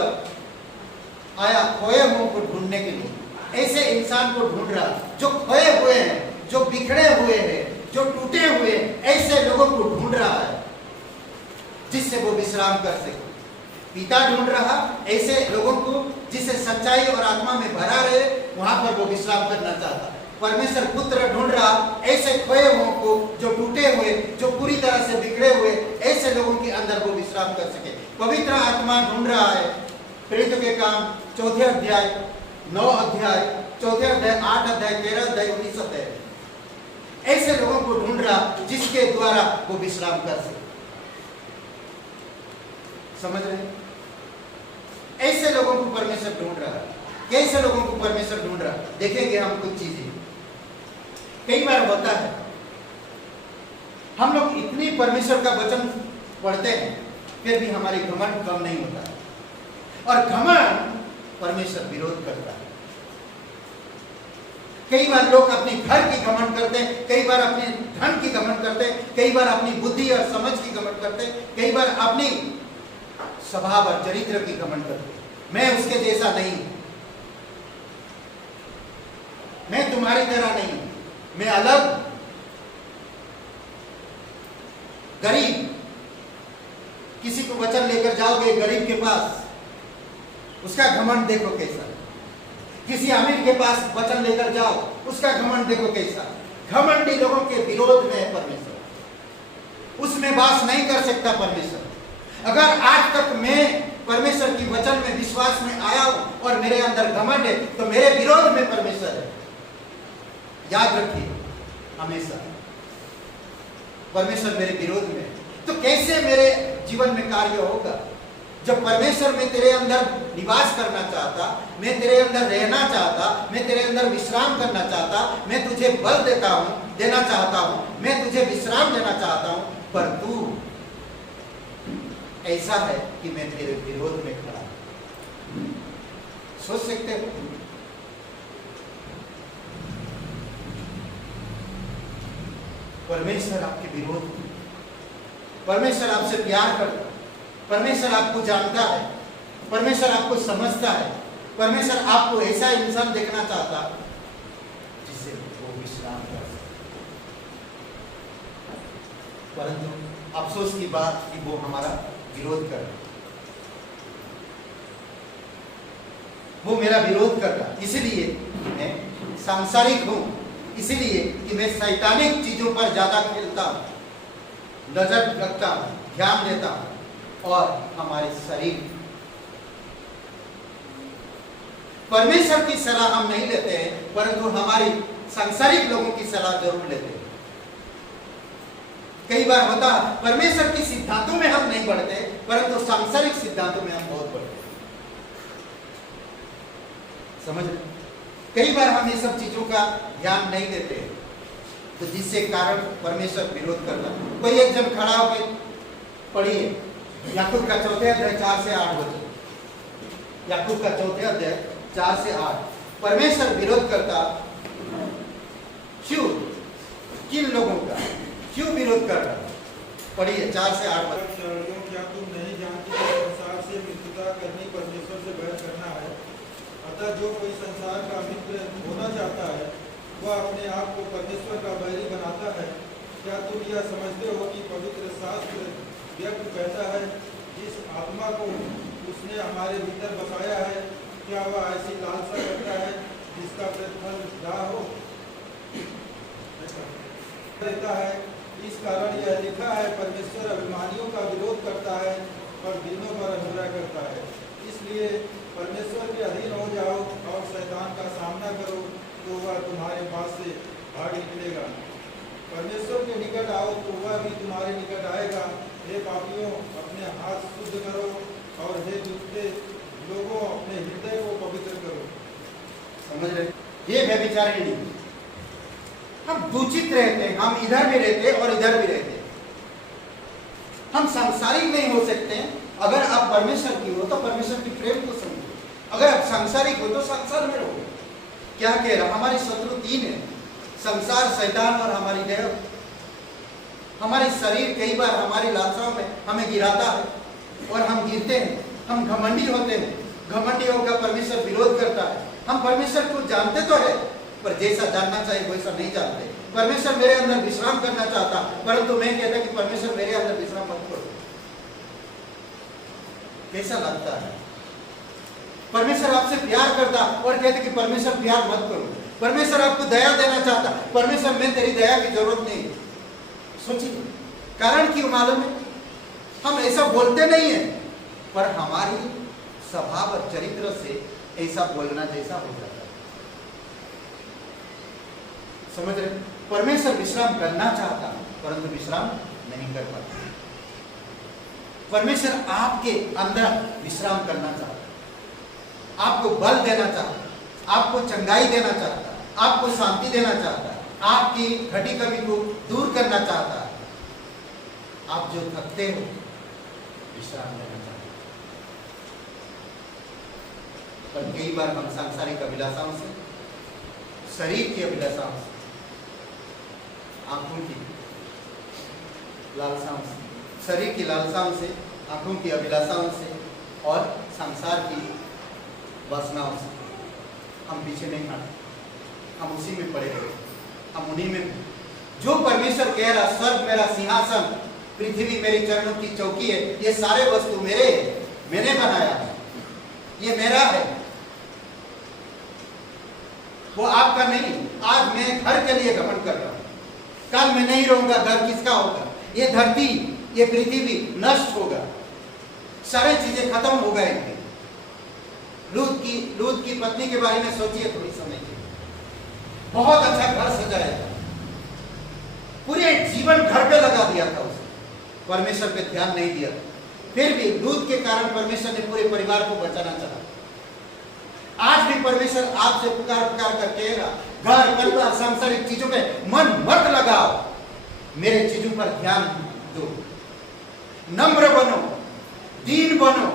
आया खोए हुओं को ढूंढने के लिए। ऐसे इंसान को ढूंढ रहा जो खोए हुए हैं, जो बिखरे हुए हैं, जो टूटे हुए हैं, ऐसे लोगों को ढूंढ रहा है जिससे वो विश्राम कर सके। पिता ढूंढ रहा ऐसे लोगों को जिसे सच्चाई और आत्मा में भरा रहे, वहां पर वो विश्राम करना चाहता। परमेश्वर पुत्र ढूंढ रहा ऐसे खोए हुओं को जो टूटे हुए, जो पूरी तरह से बिगड़े हुए, ऐसे लोगों के अंदर वो विश्राम कर सके। पवित्र आत्मा ढूंढ रहा है प्रेरितों के काम 4 अध्याय 9 अध्याय 4 अध्याय 8 अध्याय 13 अध्याय 19 अध्याय ऐसे लोगों को ढूंढ रहा जिसके द्वारा वो विश्राम कर सके। समझ रहे? ऐसे लोगों को परमेश्वर ढूंढ रहा है। कैसे लोगों को परमेश्वर ढूंढ रहा? देखेंगे हम कुछ चीजें। कई बार होता है हम लोग इतनी परमेश्वर का वचन पढ़ते हैं फिर भी हमारी घमंड कम नहीं होता है और घमंड परमेश्वर विरोध करता है। कई बार लोग अपनी घर की घमंड करते हैं, कई बार अपने धन की घमंड करते हैं, कई बार अपनी बुद्धि और समझ की घमंड करते हैं, कई बार अपनी स्वभाव और चरित्र की घमंड करते हैं। मैं उसके जैसा नहीं, मैं तुम्हारी तरह नहीं, मैं अलग, गरीब। किसी को वचन लेकर जाओगे गरीब के पास, उसका घमंड देखो कैसा। किसी अमीर के पास वचन लेकर जाओ, उसका घमंड देखो कैसा। घमंडी लोगों के विरोध में है परमेश्वर, उसमें वास नहीं कर सकता परमेश्वर। अगर आज तक मैं परमेश्वर की वचन में विश्वास में आया हूं और मेरे अंदर घमंड है तो मेरे विरोध में परमेश्वर है। याद रखिए हमेशा। परमेश्वर मेरे विरोध में, तो कैसे मेरे जीवन में कार्य होगा? जब परमेश्वर मैं तेरे अंदर निवास करना चाहता, मैं तेरे अंदर रहना चाहता, मैं तेरे अंदर विश्राम करना चाहता, मैं तुझे बल देना चाहता हूं, मैं तुझे विश्राम देना चाहता हूं, पर तू ऐसा है कि मैं तेरे विरोध में खड़ा हूं। सोच सकते हो? परमेश्वर आपके विरोध में, परमेश्वर आपसे प्यार करता है, परमेश्वर आपको जानता है, परमेश्वर आपको समझता है, परमेश्वर आपको ऐसा इंसान देखना चाहता जिससे वो विश्राम कर सके। परंतु अफसोस की बात कि वो हमारा विरोध कर रहा, वो मेरा विरोध कर रहा, इसलिए मैं सांसारिक हूं, इसलिए कि मैं शैतानिक चीजों पर ज्यादा खेलता हूं, नजर रखता हूं, ध्यान देता हूं, और हमारे शरीर, परमेश्वर की सलाह हम नहीं लेते हैं, परंतु हमारी सांसारिक लोगों की सलाह जरूर लेते हैं। कई बार होता है परमेश्वर के सिद्धांतों में हम नहीं बढ़ते, परंतु सांसारिक सिद्धांतों में हम बहुत बढ़ते हैं। समझ रहे? कई बार हम ये सब चीजों का ध्यान नहीं देते, तो जिससे कारण परमेश्वर विरोध करता। कोई एक जन खड़ा होकर पढ़िए याकूब का चौथे अध्याय 4 से 8 बचे, याकूब का चौथे अध्याय 4 से 8। परमेश्वर विरोध करता क्यों? किन लोगों का क्यों विरोध कर रहा? पढ़िए 4 से 8 बचे। क्या तुम नहीं जानते कि संसार से मित्रता करनी परमेश्वर से बैर करना है? अतः जो कोई संसार का मित्र होना चाहता है वह अपने आप को परमेश्वर का बैरी बनाता है। क्या तुम यह समझते हो कि पवित्र शास्त्र व्यक्त कहता है, जिस आत्मा को उसने हमारे भीतर बसाया है, क्या वह ऐसी लालसा करता है जिसका प्रतिफल दाह हो? देता है। इस कारण यह लिखा है, परमेश्वर अभिमानियों का विरोध करता है पर दीनों पर अनुग्रह करता है। इसलिए परमेश्वर के अधीन हो जाओ और शैतान का सामना करो, तो वह तुम्हारे पास से भाग निकलेगा। परमेश्वर के निकट आओ तो वह भी तुम्हारे निकट आएगा। हे पापियों, अपने हाथ शुद्ध करो, और हे दुष्टे लोगों, अपने हृदय को पवित्र करो। समझ रहे? ये व्यभिचारिणी, हम दूषित रहते हैं, हम इधर भी रहते हैं और इधर भी रहते हैं। हम सांसारिक नहीं हो सकते हैं। अगर आप परमेश्वर की हो तो परमेश्वर की प्रेम को समझो, अगर आप सांसारिक हो तो संसार में रहो। क्या कह रहा? हमारी शत्रु 3 है, संसार, शैतान और हमारी देह। हमारे शरीर कई बार हमारी लालसाओं में हमें गिराता है और हम गिरते हैं, हम घमंडी होते हैं। घमंडी होकर परमेश्वर विरोध करता है। हम परमेश्वर को जानते तो है, पर जैसा जानना चाहिए वैसा नहीं जानते। परमेश्वर मेरे अंदर विश्राम करना चाहता, परंतु मैं कहता कि परमेश्वर मेरे अंदर विश्राम मत करो। कैसा लगता है? परमेश्वर आपसे प्यार करता और कहते कि परमेश्वर प्यार मत करो। परमेश्वर आपको दया देना चाहता, परमेश्वर मैं तेरी दया की जरूरत नहीं। सोचिए कारण क्यों मालूम है? हम ऐसा बोलते नहीं है, पर हमारी स्वभाव और चरित्र से ऐसा बोलना जैसा हो जाता है। समझ रहे? परमेश्वर विश्राम करना चाहता, परंतु विश्राम नहीं कर पाता। परमेश्वर आपके अंदर विश्राम करना चाहता, आपको बल देना चाहता, आपको चंगाई देना चाहता, आपको शांति देना चाहता, आपकी घटी कमी को दूर करना चाहता। आप जो थकते हो विश्राम लेना चाहते, पर कई बार हम सांसारिक अभिलाषाओं से, शरीर की अभिलाषाओं से, आंखों की लालसाओं से, शरीर की लालसाओं से, आंखों की अभिलाषाओं से और संसार की वासनाओं से हम पीछे नहीं हटते। हम उसी में पड़े हुए, हम उन्हीं में। जो परमेश्वर कह रहा स्वर्ग मेरा सिंहासन, पृथ्वी मेरी चरणों की चौकी है, ये सारे वस्तु मेरे हैं, मैंने बनाया है, ये मेरा है, वो आपका नहीं। आज मैं घर के लिए घमंड कर रहा हूं, कल मैं नहीं रहूंगा, घर किसका होगा? ये धरती, ये पृथ्वी नष्ट होगा, सारी चीजें खत्म हो गए। लूत की पत्नी के बारे में सोचिए, थोड़ी समझिए। बहुत अच्छा घर सजाया था, पूरे जीवन घर पे लगा दिया था उसने, परमेश्वर पे ध्यान नहीं दिया। फिर भी लूत के कारण परमेश्वर ने पूरे परिवार को बचाना चाहा। आज भी परमेश्वर आपसे पुकार पुकार कर कहेगा, घर परिवार सांसारिक चीजों में मन मत लगाओ, मेरे चीजों पर ध्यान दो, नम्र बनो, दीन बनो,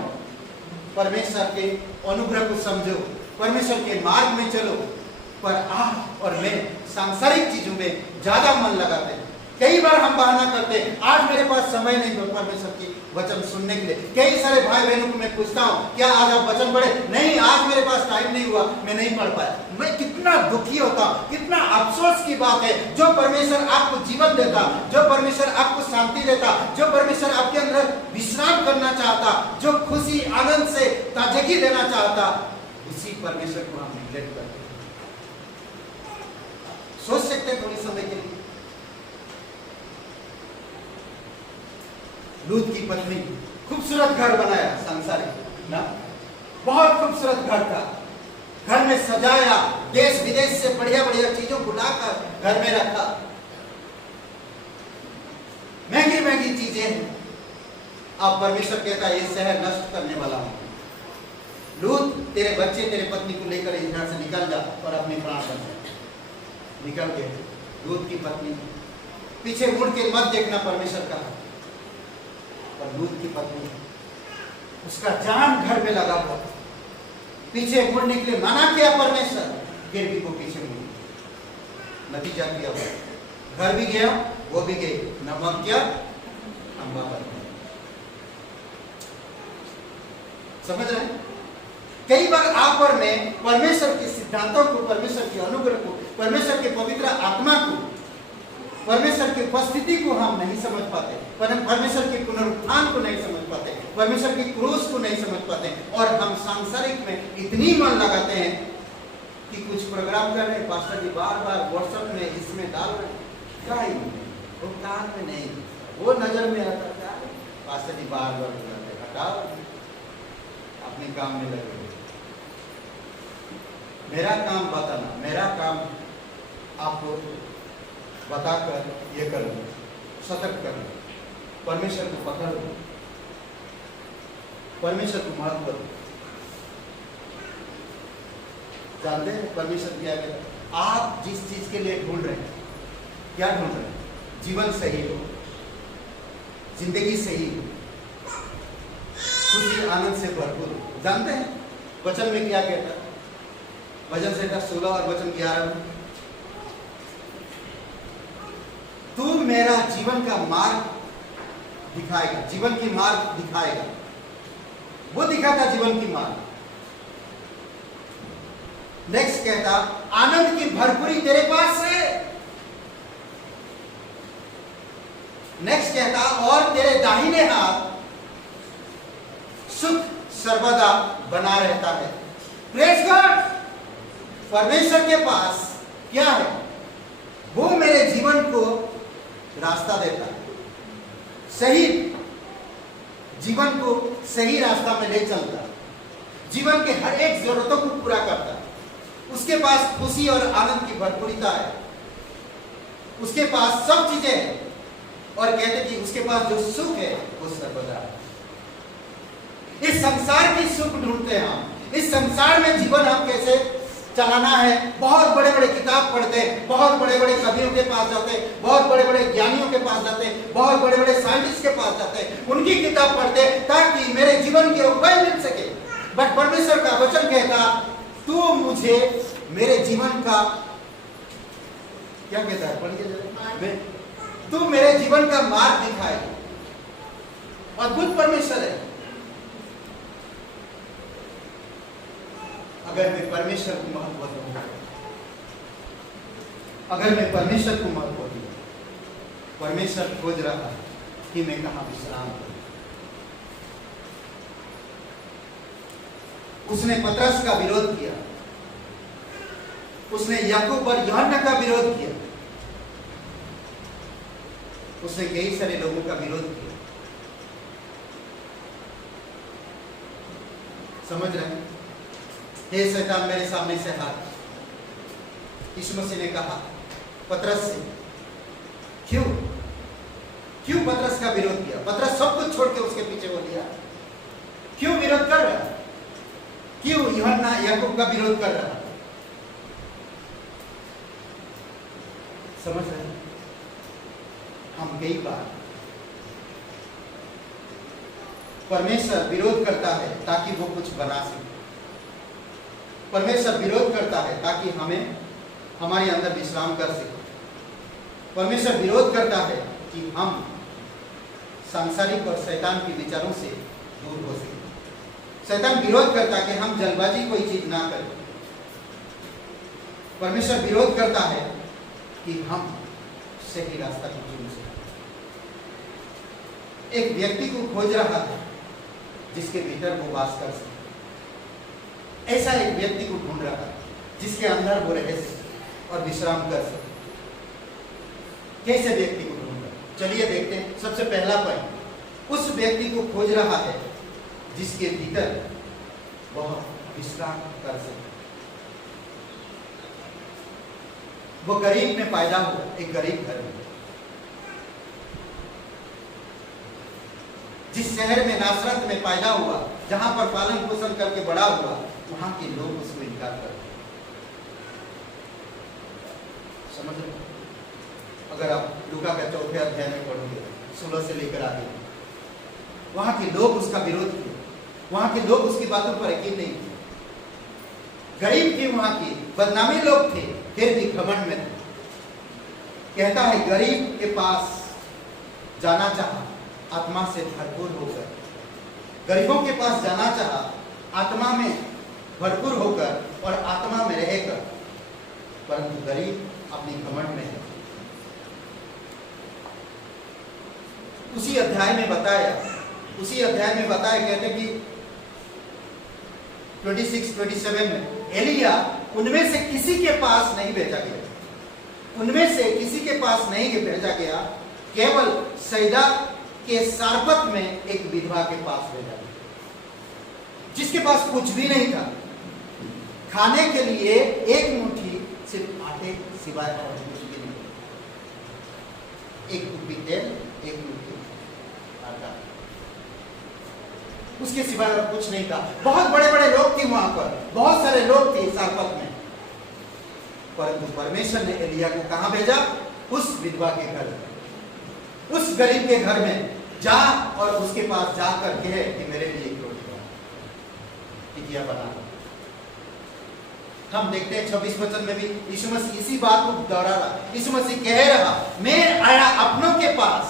परमेश्वर के अनुग्रह को समझो, परमेश्वर के मार्ग में चलो। पर आप और मैं सांसारिक चीजों में ज्यादा मन लगाते हैं। कई बार हम बहाना करते हैं, आज मेरे पास समय नहीं हो परमेश्वर की वचन सुनने के लिए। कई सारे भाई बहनों को मैं पूछता हूँ, क्या आज आप वचन पढ़े? नहीं, आज मेरे पास टाइम नहीं हुआ, मैं नहीं पढ़ पाया। मैं कितना दुखी होता हूँ, कितना अफसोस की बात है। जो परमेश्वर आपको जीवन देता, जो परमेश्वर आपको शांति देता, जो परमेश्र आपके अंदर विश्राम करना चाहता, जो खुशी आनंद से ताजगी देना चाहता, उसी परमेश्वर को हम निग्लेक्ट करते हैं। सोच सकते हैं थोड़ी समय के लिए, लूत की पत्नी खूबसूरत घर बनाया सांसारिक ना, बहुत खूबसूरत घर था, घर में सजाया, देश विदेश से बढ़िया बढ़िया चीजों को लाकर घर में रखा, महंगी महंगी चीजें हैं। अब परमेश्वर कहता है, ये शहर नष्ट करने वाला हूं। लूत, तेरे बच्चे तेरे पत्नी को लेकर इस घर से निकल जा और अपनी प्राण बचा। निकल गए। लूत की पत्नी, पीछे मुड़ के मत देखना, परमेश्वर कहा। और लूत की पत्नी, उसका जान घर में लगा हुआ, पीछे मुड़ने के लिए मना किया परमेश्वर, फिर भी वो पीछे मुड़ी। नतीजा क्या हुआ? घर भी गया, वो भी गई, नमक क्या अम्बा बन गया। समझ रहे हैं? कई बार आप और मैं परमेश्वर के सिद्धांतों को, परमेश्वर के अनुग्रह को, परमेश्वर के पवित्र आत्मा को, परमेश्वर की उपस्थिति को हम नहीं समझ पाते, परमेश्वर के पुनरुत्थान को नहीं समझ पाते, परमेश्वर की क्रूस को नहीं समझ पाते, और हम सांसारिक में इतनी मन लगाते हैं कि कुछ प्रोग्राम कर रहे हैं, पास्टर जी बार बार व्हाट्सएप में इसमें डाल रहे हैं, क्या है वो कान में नहीं, वो नजर में आता, क्या है पास्टर जी बार बार हटाओ, अपने काम में लगे। मेरा काम बताना, मेरा काम आपको बताकर ये करना, सतर्क करना, परमेश्वर को पकड़ लो, परमेश्वर को महत्व दो। जानते हैं परमेश्वर क्या कहता है? आप जिस चीज के लिए ढूंढ रहे हैं, क्या ढूंढ रहे हैं? जीवन सही हो, जिंदगी सही हो, खुशी आनंद से भरपूर हो। जानते हैं वचन में क्या कहता है? वचन संहिता 16 और वचन 11 में, तू मेरा जीवन का मार्ग दिखाएगा, जीवन की मार्ग दिखाएगा। वो दिखाता जीवन की मार्ग। नेक्स्ट कहता, आनंद की भरपूरी तेरे पास है। नेक्स्ट कहता, और तेरे दाहिने हाथ सुख सर्वदा बना रहता है। Praise God. परमेश्वर के पास क्या है? वो मेरे जीवन को रास्ता देता है, सही जीवन को सही रास्ता में ले चलता, जीवन के हर एक जरूरतों को पूरा करता है। उसके पास खुशी और आनंद की भरपूरता है, उसके पास सब चीजें हैं, और कहते कि उसके पास जो सुख है वो सर्वदा है। इस संसार की सुख ढूंढते हैं हम, इस संसार में जीवन हम कैसे चलाना है। बहुत बड़े बड़े किताब पढ़ते हैं, बहुत बड़े बड़े कवियों के पास जाते हैं, बहुत बड़े बड़े ज्ञानियों के पास जाते हैं, बहुत बड़े बड़े साइंटिस्ट के पास जाते हैं, उनकी किताब पढ़ते हैं ताकि मेरे जीवन की उपाय मिल सके। बट परमेश्वर का वचन कहता, तू मुझे मेरे जीवन का क्या कहता है, पढ़िए जरा, तू मेरे जीवन का मार्ग दिखाएगा। अद्भुत परमेश्वर है। अगर मैं परमेश्वर को महत्व दूंगा, अगर मैं परमेश्वर को महत्व दूंगा, परमेश्वर खोज रहा है कि मैं कहां विश्राम करूं। उसने पतरस का विरोध किया, उसने याकूब और यूहन्ना का विरोध किया, उसने कई सारे लोगों का विरोध किया। समझ रहे हैं? हे शैतान मेरे सामने से हट। यीशु मसीह ने कहा पतरस से, क्यों क्यों पतरस का विरोध किया? पतरस सब कुछ छोड़ के उसके पीछे हो लिया। क्यों विरोध कर रहा? क्यों यूहन्ना याकूब का विरोध कर रहा? समझ रहे हैं? हम कई बार परमेश्वर विरोध करता है ताकि वो कुछ बना सके। परमेश्वर विरोध करता है ताकि हमें हमारे अंदर विश्राम कर सके। परमेश्वर विरोध करता है कि हम सांसारिक और शैतान के विचारों से दूर हो सके। शैतान विरोध करता है कि हम जल्दबाजी कोई चीज ना करें। परमेश्वर विरोध करता है कि हम सही रास्ता को चुन सकें। एक व्यक्ति को खोज रहा है जिसके भीतर वो वास कर सके। ऐसा एक व्यक्ति को ढूंढ रहा है जिसके अंदर वो रह सके और विश्राम कर सके। कैसे व्यक्ति को ढूंढ रहा है? चलिए देखते हैं। सबसे पहला पॉइंट, उस व्यक्ति को खोज रहा है जिसके भीतर वह विश्राम कर सके। वो गरीब में पैदा हुआ, एक गरीब घर में। जिस शहर में नासरत में पैदा हुआ, जहां पर पालन पोषण करके बड़ा हुआ, वहां के लोग उसको इनकार करते। समझ रहे? अगर आप लूका का 4 अध्याय में पढ़ोगे 16 से लेकर आगे, वहां के लोग उसका विरोध किए। वहां के लोग उसकी बातों पर यकीन नहीं किए। गरीब थे, वहां के बदनामी लोग थे, फिर भी घमंड में थे। कहता है गरीब के पास जाना चाहा आत्मा से भरपूर होकर। गरीबों के पास जाना चाहा आत्मा में भरपूर होकर और आत्मा में रहकर, परंतु गरीब अपनी घमंड में है। उसी अध्याय में बताया कहते कि 26-27 में एलिया उनमें से किसी के पास नहीं भेजा गया। उनमें से किसी के पास नहीं भेजा गया, केवल सैदा के सारपत में एक विधवा के पास भेजा गया, जिसके पास कुछ भी नहीं था। खाने के लिए एक मुट्ठी सिर्फ आटे सिवाय और कुछ भी नहीं। एक कुप्पी तेल, एक मुट्ठी आटा, उसके सिवाय और कुछ नहीं था। बहुत बड़े बड़े लोग थे वहां पर, बहुत सारे लोग थे सारपत में, परंतु परमेश्वर ने एलिया को कहां भेजा? उस विधवा के घर, उस गरीब के घर में जा और उसके पास जाकर कहे कि मेरे लिए एक रोटी बना, टिकिया बना। हम देखते हैं 26 वचन में भी यीशु मसीह इसी बात को दोहरा रहा। यीशु मसीह कह रहा, मैं आया अपनों के पास।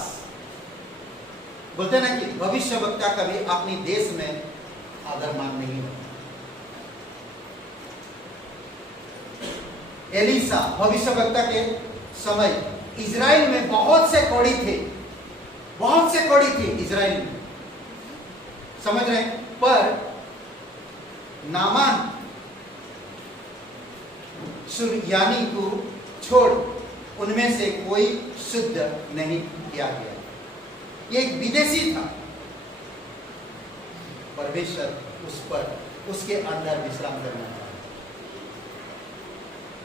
बोलते ना कि भविष्यवक्ता कभी अपनी देश में आदर मान नहीं होता। एलीसा भविष्यवक्ता के समय इजराइल में बहुत से कौड़ी थे, बहुत से कौड़ी थे इजराइल में, समझ रहे हैं? पर नामान सुरयानी को छोड़ उनमें से कोई शुद्ध नहीं किया गया। ये एक विदेशी था। परमेश्वर उस पर, उसके अंदर विश्राम करना चाहता।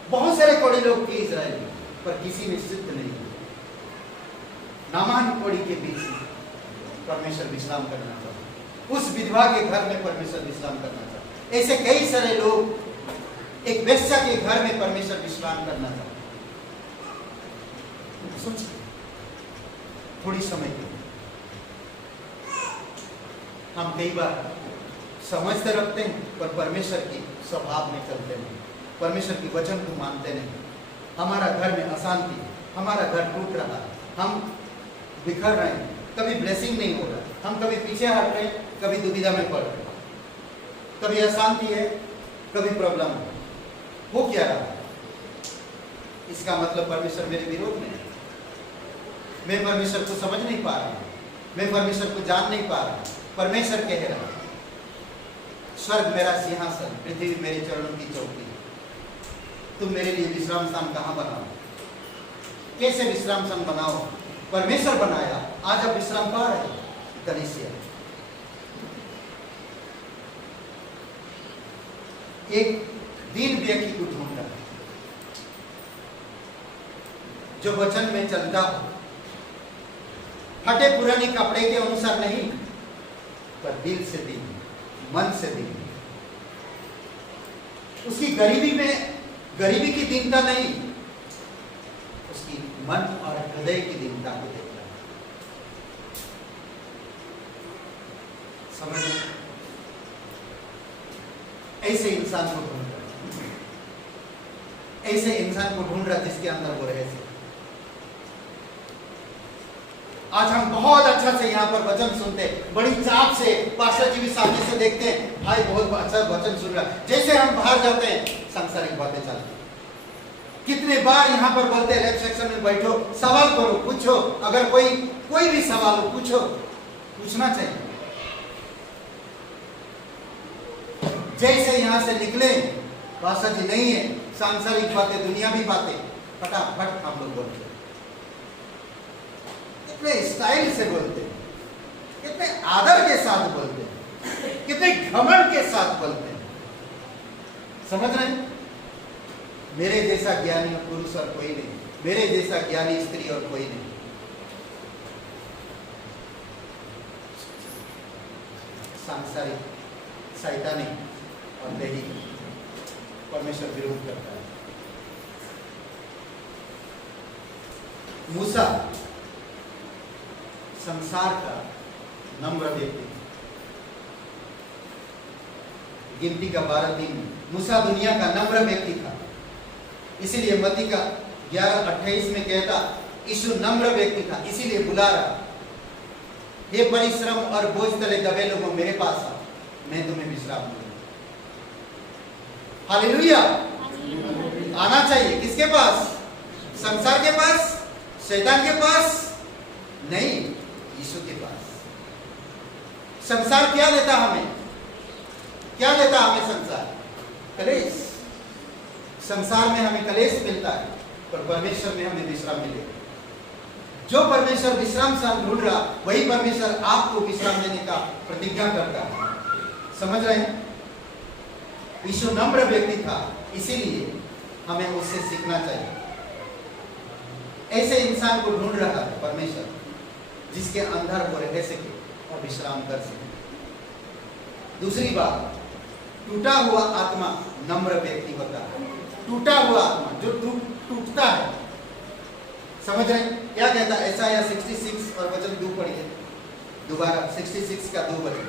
बहुत सारे कौड़ी लोग थे इजराइल में, पर किसी में सिद्ध नहीं हुआ। नामान कौड़ी के बीच में परमेश्वर विश्राम करना चाहता। उस विधवा के घर में परमेश्वर विश्राम करना चाहता। ऐसे कई सारे लोग, एक वेश्या के घर में परमेश्वर विश्राम करना चाहता। सोचिए थोड़ी समय के लिए। हम कई बार समझते रखते हैं पर परमेश्वर के स्वभाव में चलते नहीं, परमेश्वर की वचन को मानते नहीं। हमारा घर में अशांति, हमारा घर टूट रहा है, हम बिखर रहे हैं, कभी ब्लेसिंग नहीं हो रहा, हम कभी पीछे हट रहे हैं, कभी दुविधा में पड़ रहे हैं, कभी अशांति है, कभी प्रॉब्लम है। हो क्या रहा है? इसका मतलब परमेश्वर मेरे विरोध में है। मैं परमेश्वर को समझ नहीं पा रहा हूं, मैं परमेश्वर को जान नहीं पा रहा हूं। परमेश्वर कह रहा है, स्वर्ग मेरा सिंहासन, पृथ्वी मेरे चरणों की चौकी। तुम मेरे लिए विश्राम स्थान कहां बनाओ? कैसे विश्राम स्थान बनाओ? परमेश्वर बनाया, आज आप विश्राम पा रहे हैं। कलीसिया एक दीन व्यक्ति को ढूंढ रहा है जो वचन में चलता हो, फटे पुराने कपड़े के अनुसार नहीं, पर दिल से दी, मन से दी। उसकी गरीबी की दीनता नहीं, उसकी मन और हृदय की दीनता को देखना। समझ में? ऐसे इंसान को ढूंढ रहा, ऐसे इंसान को ढूंढ रहा जिसके अंदर वो रहे। आज हम बहुत अच्छा से यहाँ पर वचन सुनते, बड़ी चाप से पास्टर जी भी सामने से देखते हैं, भाई बहुत अच्छा वचन सुन रहा है। जैसे हम बाहर जाते हैं, सांसारिक बातें चलती। कितने बार यहाँ पर बोलते हैं, लेफ्ट सेक्शन में बैठो, सवाल करो, पूछो, अगर कोई भी सवाल हो पूछो, पूछना चाहिए। जैसे यहाँ से निकले, पास्टर जी नहीं है, सांसारिक बातें, दुनिया भी बातें, फटाफट हम लोग बोलते हैं। कितने स्टाइल से बोलते हैं, कितने आदर के साथ बोलते हैं, कितने घमंड के साथ बोलते हैं। समझ रहे हैं? मेरे जैसा ज्ञानी पुरुष और कोई नहीं, मेरे जैसा ज्ञानी स्त्री और कोई नहीं। सांसारिक, शैतानी और दैहिक परमेश्वर विरोध करता है। मूसा संसार का नम्र व्यक्ति, गिनती का 12 दिन मूसा दुनिया का नम्र व्यक्ति था। इसीलिए मत्ती का 11:28 में कहता, यीशु नम्र व्यक्ति था, इसीलिए बुला रहा, हे परिश्रम और बोझ तले दबे लोगों मेरे पास आओ, मैं तुम्हें विश्राम दूंगा। हालेलुया। आना चाहिए किसके पास? संसार के पास, शैतान के पास नहीं, यीशु के पास। संसार क्या देता हमें? क्या देता हमें संसार? कलेश। संसार में हमें कलेश मिलता है, पर परमेश्वर में हमें विश्राम मिलेगा। जो परमेश्वर विश्राम स्थान ढूंढ रहा, वही परमेश्वर आपको विश्राम देने का प्रतिज्ञा करता है। समझ रहे हैं? यीशु नम्र व्यक्ति था, इसीलिए हमें उससे सीखना चाहिए। ऐसे इंसान को ढूंढ रहा है परमेश्वर, जिसके अंदर वो रह सके और विश्राम कर सके। दूसरी बात, टूटा हुआ आत्मा नम्र व्यक्ति होता है। टूटा हुआ आत्मा जो टूटता है। समझ रहे हैं क्या कहता है? यशायाह 66 और वचन 2 पढ़िए दोबारा, 66 का 2 वचन।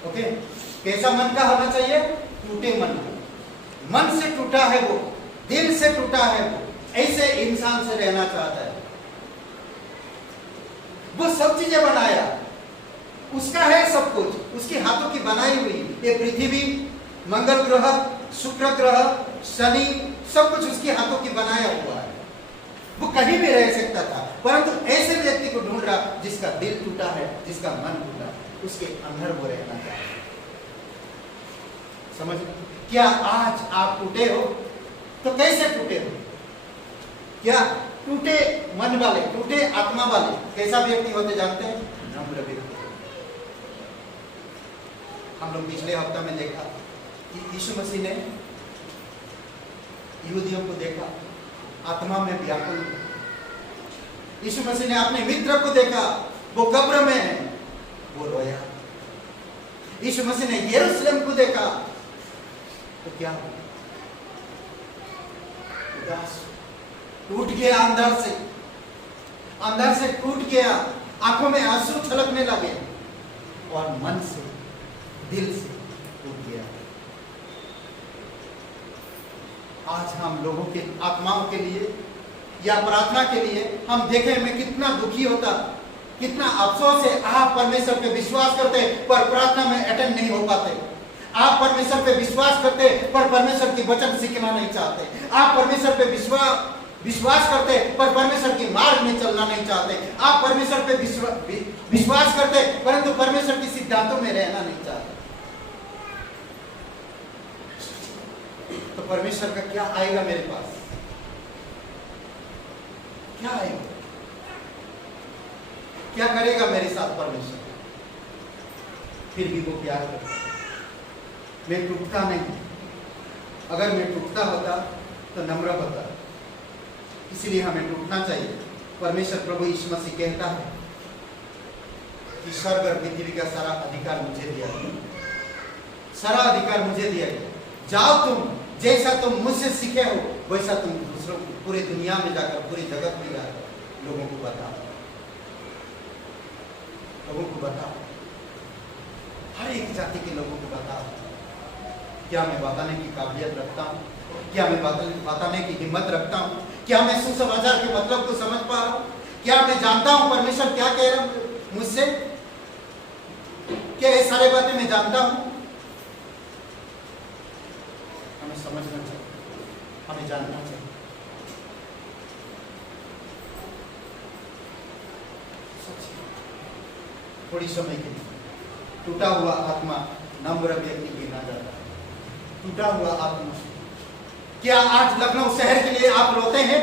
ओके, कैसा मन का होना चाहिए? टूटे मन का। मन से टूटा है वो, दिल से टूटा है वो, ऐसे इंसान से रहना चाहता है। वो सब चीजें बनाया, उसका है सब कुछ, उसके हाथों की बनाई हुई ये पृथ्वी, मंगल ग्रह, शुक्र ग्रह, शनि, सब कुछ उसके हाथों की बनाया हुआ है। वो कहीं भी रह सकता था, परंतु ऐसे व्यक्ति को ढूंढ रहा जिसका दिल टूटा है, जिसका मन टूटा है, उसके अंदर वो रहना चाहिए। समझ? क्या आज आप टूटे हो? तो कैसे टूटे हो? क्या टूटे मन वाले, टूटे आत्मा वाले कैसा व्यक्ति होते जानते हैं? नम्र व्यक्ति। हम लोग पिछले हफ्ता में देखा कि यीशु मसीह ने यहूदियों को देखा, आत्मा में व्याकुल। यीशु मसीह ने अपने मित्र को देखा, वो कब्र में है, वो रोया। यीशु मसीह ने यरूशलेम को देखा तो क्या हुआ? उदास, टूट गया अंदर से टूट गया, आंखों में आंसू छलकने लगे और मन से, दिल से टूट गया। आज हम लोगों के आत्माओं के लिए या प्रार्थना के लिए हम देखें मैं कितना दुखी होता, कितना अफसोस है। आप परमेश्वर पे विश्वास करते पर प्रार्थना में अटेंड नहीं हो पाते। आप परमेश्वर पे विश्वास करते पर परमेश्वर की वचन सीखना नहीं चाहते। आप परमेश्वर पे विश्वास करते पर परमेश्वर के मार्ग में चलना नहीं चाहते। आप परमेश्वर पे विश्वास करते परंतु परमेश्वर के सिद्धांतों में रहना नहीं चाहते। तो परमेश्वर का क्या आएगा मेरे पास? क्या आएगा? क्या करेगा मेरे साथ परमेश्वर? फिर भी वो प्यार करता है। मैं टूटता नहीं। अगर मैं टूटता होता तो नम्र होता, इसलिए हमें टूटना चाहिए। परमेश्वर प्रभु यीशु मसीह कहता है कि स्वर्ग और पृथ्वी का सारा अधिकार मुझे दिया गया, सारा अधिकार मुझे दिया गया। जाओ तुम, जैसा तुम मुझसे सीखे हो वैसा तुम दूसरों को पूरी दुनिया में जाकर, पूरी जगत में जाकर लोगों को बताओ, लोगों को बताओ, हर एक जाति के लोगों को बताओ। क्या मैं बताने की काबिलियत रखता हूँ? क्या मैं बताने की हिम्मत रखता हूँ? क्या मैं सुसमाचार के मतलब को समझ पा रहा हूँ? क्या मैं जानता हूँ परमेश्वर क्या कह रहा हूँ मुझसे? क्या ये सारे बातें मैं जानता हूँ? हमें समझना चाहिए, हमें जानना चाहिए। थोड़ी समय के लिए टूटा हुआ आत्मा नम्र व्यक्ति गिना जाता है। टूटा हुआ आत्मा। क्या आज लखनऊ शहर के लिए आप रोते हैं?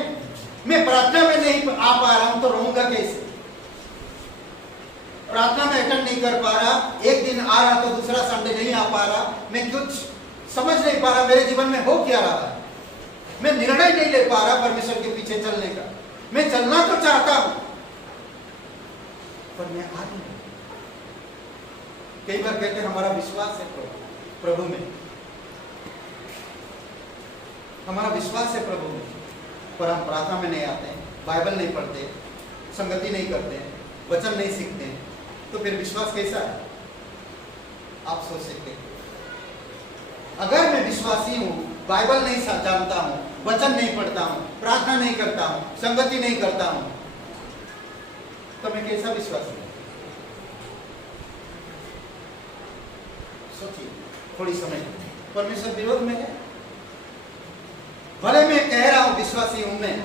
मैं प्रार्थना में नहीं आ पा रहा हूं तो रोऊंगा कैसे? प्रार्थना में अटेंड नहीं कर पा रहा, एक दिन आ रहा तो दूसरा संडे नहीं आ पा रहा, मैं कुछ समझ नहीं पा रहा मेरे जीवन में हो क्या रहा है। मैं निर्णय नहीं ले पा रहा परमेश्वर के पीछे चलने का। मैं चलना तो चाहता हूं पर मैं आ नहीं। कई बार कहते हैं हमारा विश्वास है प्रभु में, हमारा विश्वास है प्रभु में, पर हम प्रार्थना में नहीं आते, बाइबल नहीं पढ़ते, संगति नहीं करते, वचन नहीं सीखते, तो फिर विश्वास कैसा है? आप सोच सकते हैं। अगर मैं विश्वासी हूं, बाइबल नहीं जानता हूं, वचन नहीं पढ़ता हूं, प्रार्थना नहीं करता हूं, संगति नहीं करता हूं, तो मैं कैसा विश्वासी हूं? सोचिए थोड़ी समय। परमेश्वर विरोध में है। भले मैं कह रहा हूं विश्वासी हूं मैं,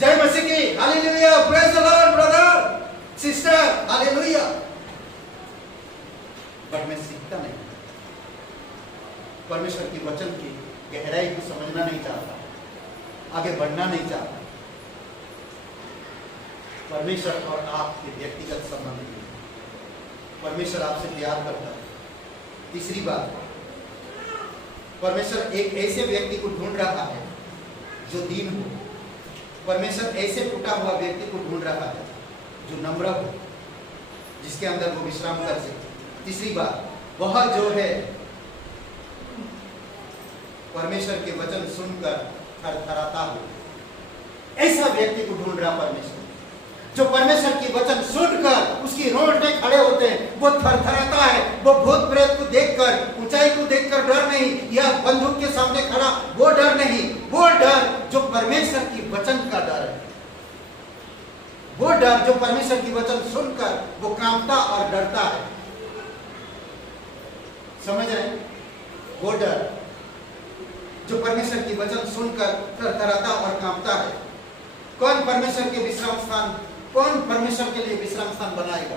जय मसीह की, hallelujah, praise the Lord brother sister, hallelujah, पर मैं सीखता नहीं। परमेश्वर की वचन की गहराई को समझना नहीं चाहता, आगे बढ़ना नहीं चाहता। परमेश्वर और आपके व्यक्तिगत संबंध में परमेश्वर आपसे प्यार करता है। तीसरी बात, परमेश्वर एक ऐसे व्यक्ति को ढूंढ रहा है जो दीन हो। परमेश्वर ऐसे टूटा हुआ व्यक्ति को ढूंढ रहा है जो नम्र हो, जिसके अंदर वो विश्राम कर सके। तीसरी बात, वह जो है परमेश्वर के वचन सुनकर थरथराता हो, ऐसा व्यक्ति को ढूंढ रहा परमेश्वर, जो परमेश्वर की वचन सुनकर उसकी रोंगटे खड़े होते हैं, वो थरथराता है। वो भूत प्रेत को देखकर, ऊंचाई को देखकर डर नहीं, या बंदूक के सामने खड़ा वो डर नहीं, वो डर जो परमेश्वर की वचन का डर है, वो डर जो परमेश्वर की वचन सुनकर वो कांपता और डरता है। समझ रहे? वो डर जो परमेश्वर की वचन सुनकर थरथराता और कांपता है। कौन परमेश्वर के विश्राम स्थान, कौन परमेश्वर के लिए विश्राम स्थान बनाएगा?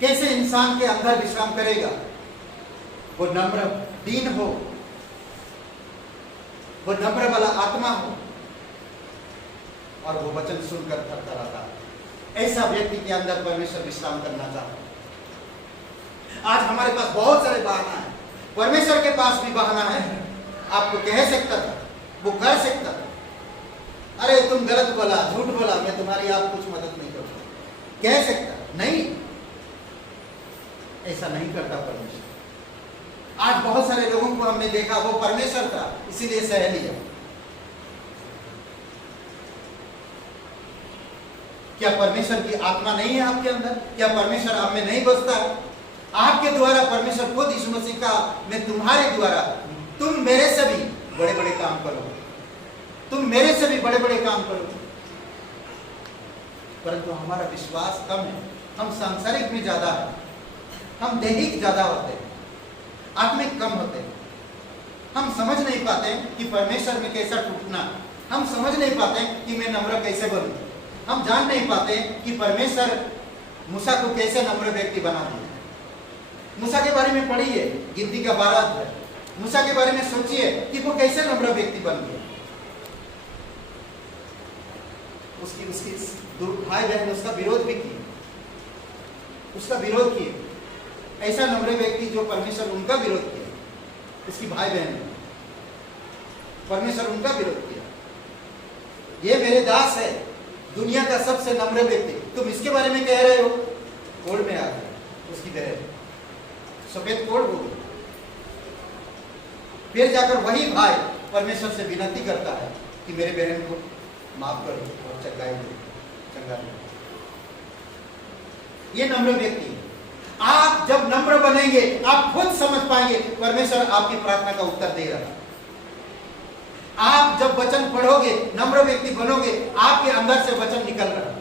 कैसे इंसान के अंदर विश्राम करेगा? वो नम्र दीन हो, वो नम्र वाला आत्मा हो और वो वचन सुनकर थरथराता है। ऐसा व्यक्ति के अंदर परमेश्वर विश्राम करना चाहता है। आज हमारे पास बहुत सारे बहाना है, परमेश्वर के पास भी बहाना है। आपको कह सकता था, वो कर सकता था, अरे तुम गलत बोला, झूठ बोला, मैं तुम्हारी आप कुछ मदद नहीं करूंगा, कह सकता नहीं। ऐसा नहीं करता परमेश्वर। आज बहुत सारे लोगों को हमने देखा, वो परमेश्वर था इसीलिए सह लिया। क्या परमेश्वर की आत्मा नहीं है आपके अंदर? क्या परमेश्वर आप में नहीं बसता? आपके द्वारा परमेश्वर खुद यीशु मसीह का, मैं तुम्हारे द्वारा, तुम मेरे से भी बड़े बड़े काम करो, तुम मेरे से भी बड़े बड़े काम करो। परंतु हमारा विश्वास कम है, हम सांसारिक में ज्यादा है, हम दैहिक ज्यादा होते हैं, आत्मिक कम होते हैं। हम समझ नहीं पाते कि परमेश्वर में कैसा टूटना, हम समझ नहीं पाते कि मैं नम्र कैसे बनूं, हम जान नहीं पाते कि परमेश्वर मूसा को कैसे नम्र व्यक्ति बना दिया। मूसा के बारे में पढ़िए, गिनती का 12 अध्याय, मूसा के बारे में सोचिए कि वो कैसे नम्र व्यक्ति बन गया। उसकी भाई बहन उसका विरोध भी किए, उसका विरोध किए। ऐसा नम्र व्यक्ति जो परमेश्वर उनका विरोध किया, उसकी भाई बहन ने परमेश्वर उनका विरोध किया। ये मेरे दास है, दुनिया का सबसे नम्र व्यक्ति, तुम इसके बारे में कह रहे हो। कोढ़ में आ गया उसकी बहन, सफेद कोढ़ हो गई। फिर जाकर वही भाई परमेश्वर से विनती करता है कि मेरे बहन को माफ कर दो और चंगाई दो, चंगा दो। ये नम्र व्यक्ति है। आप जब नम्र बनेंगे आप खुद समझ पाएंगे परमेश्वर आपकी प्रार्थना का उत्तर दे रहा है। आप जब वचन पढ़ोगे, नम्र व्यक्ति बनोगे, आपके अंदर से वचन निकल रहा है।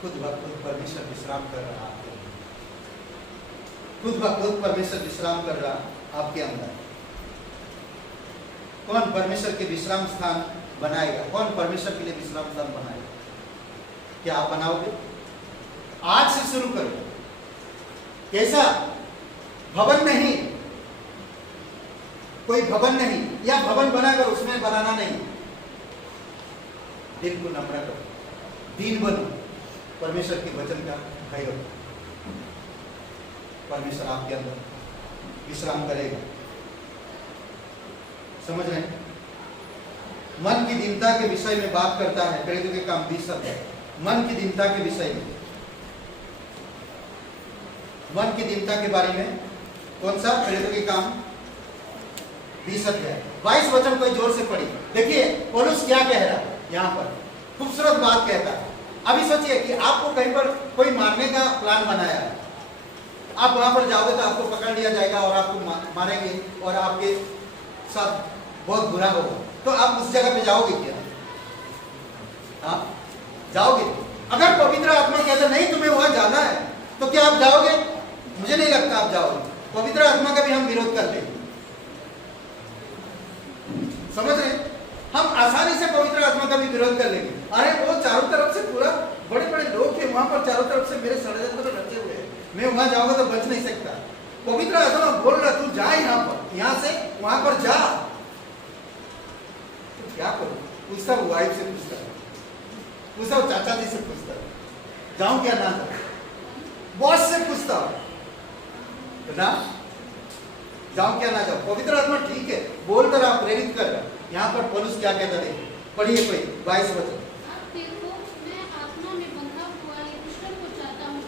खुद ब खुद परमेश्वर विश्राम कर रहा है आपके अंदर। खुद ब खुद परमेश्वर विश्राम कर रहा आपके अंदर। कौन परमेश्वर के विश्राम स्थान बनाएगा? कौन परमेश्वर के लिए विश्राम स्थान बनाएगा? क्या आप बनाओगे? आज से शुरू करो। कैसा? भवन नहीं, कोई भवन नहीं, या भवन बनाकर उसमें बनाना नहीं। दिल को नम्र करो, दीन बनो, परमेश्वर के वचन का भय रखो। परमेश्वर आपके अंदर विश्राम करेगा। समझ रहे हैं? मन की दीनता के विषय में बात करता है प्रेरितों के काम 20 अध्याय। मन की दीनता के विषय में, मन की दीनता के बारे में कौन सा? प्रेरितों के काम 20 अध्याय 22 वचन कोई जोर से पढ़ी। देखिए पौलुस क्या कह रहा है यहाँ पर, खूबसूरत बात कहता है। अभी सोचिए कि आपको कहीं पर कोई मारने का प्लान बनाया है, आप वहां पर जाओगे तो आपको पकड़ लिया जाएगा और आपको मारेंगे और आपके साथ बहुत बुरा होगा, तो आप उस जगह पे जाओगे क्या? हाँ, जाओगे? अगर पवित्र आत्मा कहता नहीं तुम्हें वहां जाना है तो क्या आप जाओगे? मुझे नहीं लगता आप जाओगे। पवित्र आत्मा का भी हम विरोध कर लेंगे। समझ रहे? हम आसानी से पवित्र आत्मा का भी विरोध कर लेंगे। अरे वो चारों तरफ से पूरा बड़े बड़े लोग हैं वहां पर, चारों तरफ से मेरे षड्यंत्र तो रचे हुए हैं, मैं वहां जाऊंगा तो बच नहीं सकता। पवित्र आत्मा बोल रहा तू जा यहाँ पर, यहाँ से वहां पर जा। तो क्या करूं? पूछता हूँ वाइफ से, पूछता हूँ चाचा जी से, पूछता हूँ जाऊं क्या ना जाऊं, बॉस से पूछता हूँ ना जाऊं क्या ना जाऊं। पवित्र आत्मा ठीक है बोल कर आप प्रेरित कर रहा। यहाँ पर पौलुस क्या कहता है, पढ़िए कोई 22 वचन। देखो मैं आत्मा में बंधा हुआ यरूशलेम को चाहता हूँ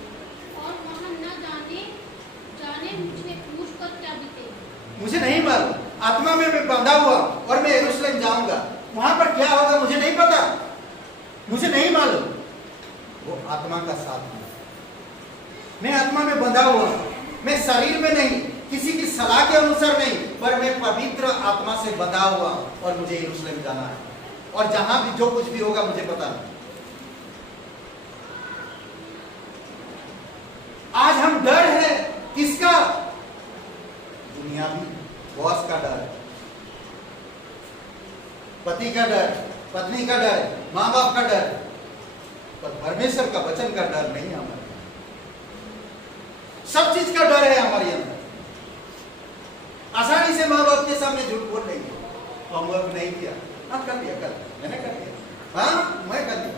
और वहाँ न जाने मुझ पर क्या बीतेगा। मुझे नहीं मालूम, आत्मा में मैं बंधा हुआ और मैं यरूशलेम जाऊंगा, वहां पर क्या होगा मुझे नहीं पता, मुझे नहीं मालूम। वो आत्मा का साथ है। मैं आत्मा में बंधा हुआ, मैं शरीर में नहीं, किसी की सलाह के अनुसार नहीं, पर मैं पवित्र आत्मा से बंधा हुआ और मुझे यरूशलेम जाना है। और जहां भी जो कुछ भी होगा मुझे पता नहीं। आज हम डर है किसका? दुनियावी बॉस का डर, पति का डर, पत्नी का डर, माँ बाप का डर, पर परमेश्वर का वचन का डर नहीं है हमारे। सब चीज का डर है हमारे अंदर। आसानी से माँ बाप के सामने झूठ बोल रही है, होमवर्क नहीं किया, हाँ कर लिया, मैंने कर लिया, हाँ मैं कर लिया।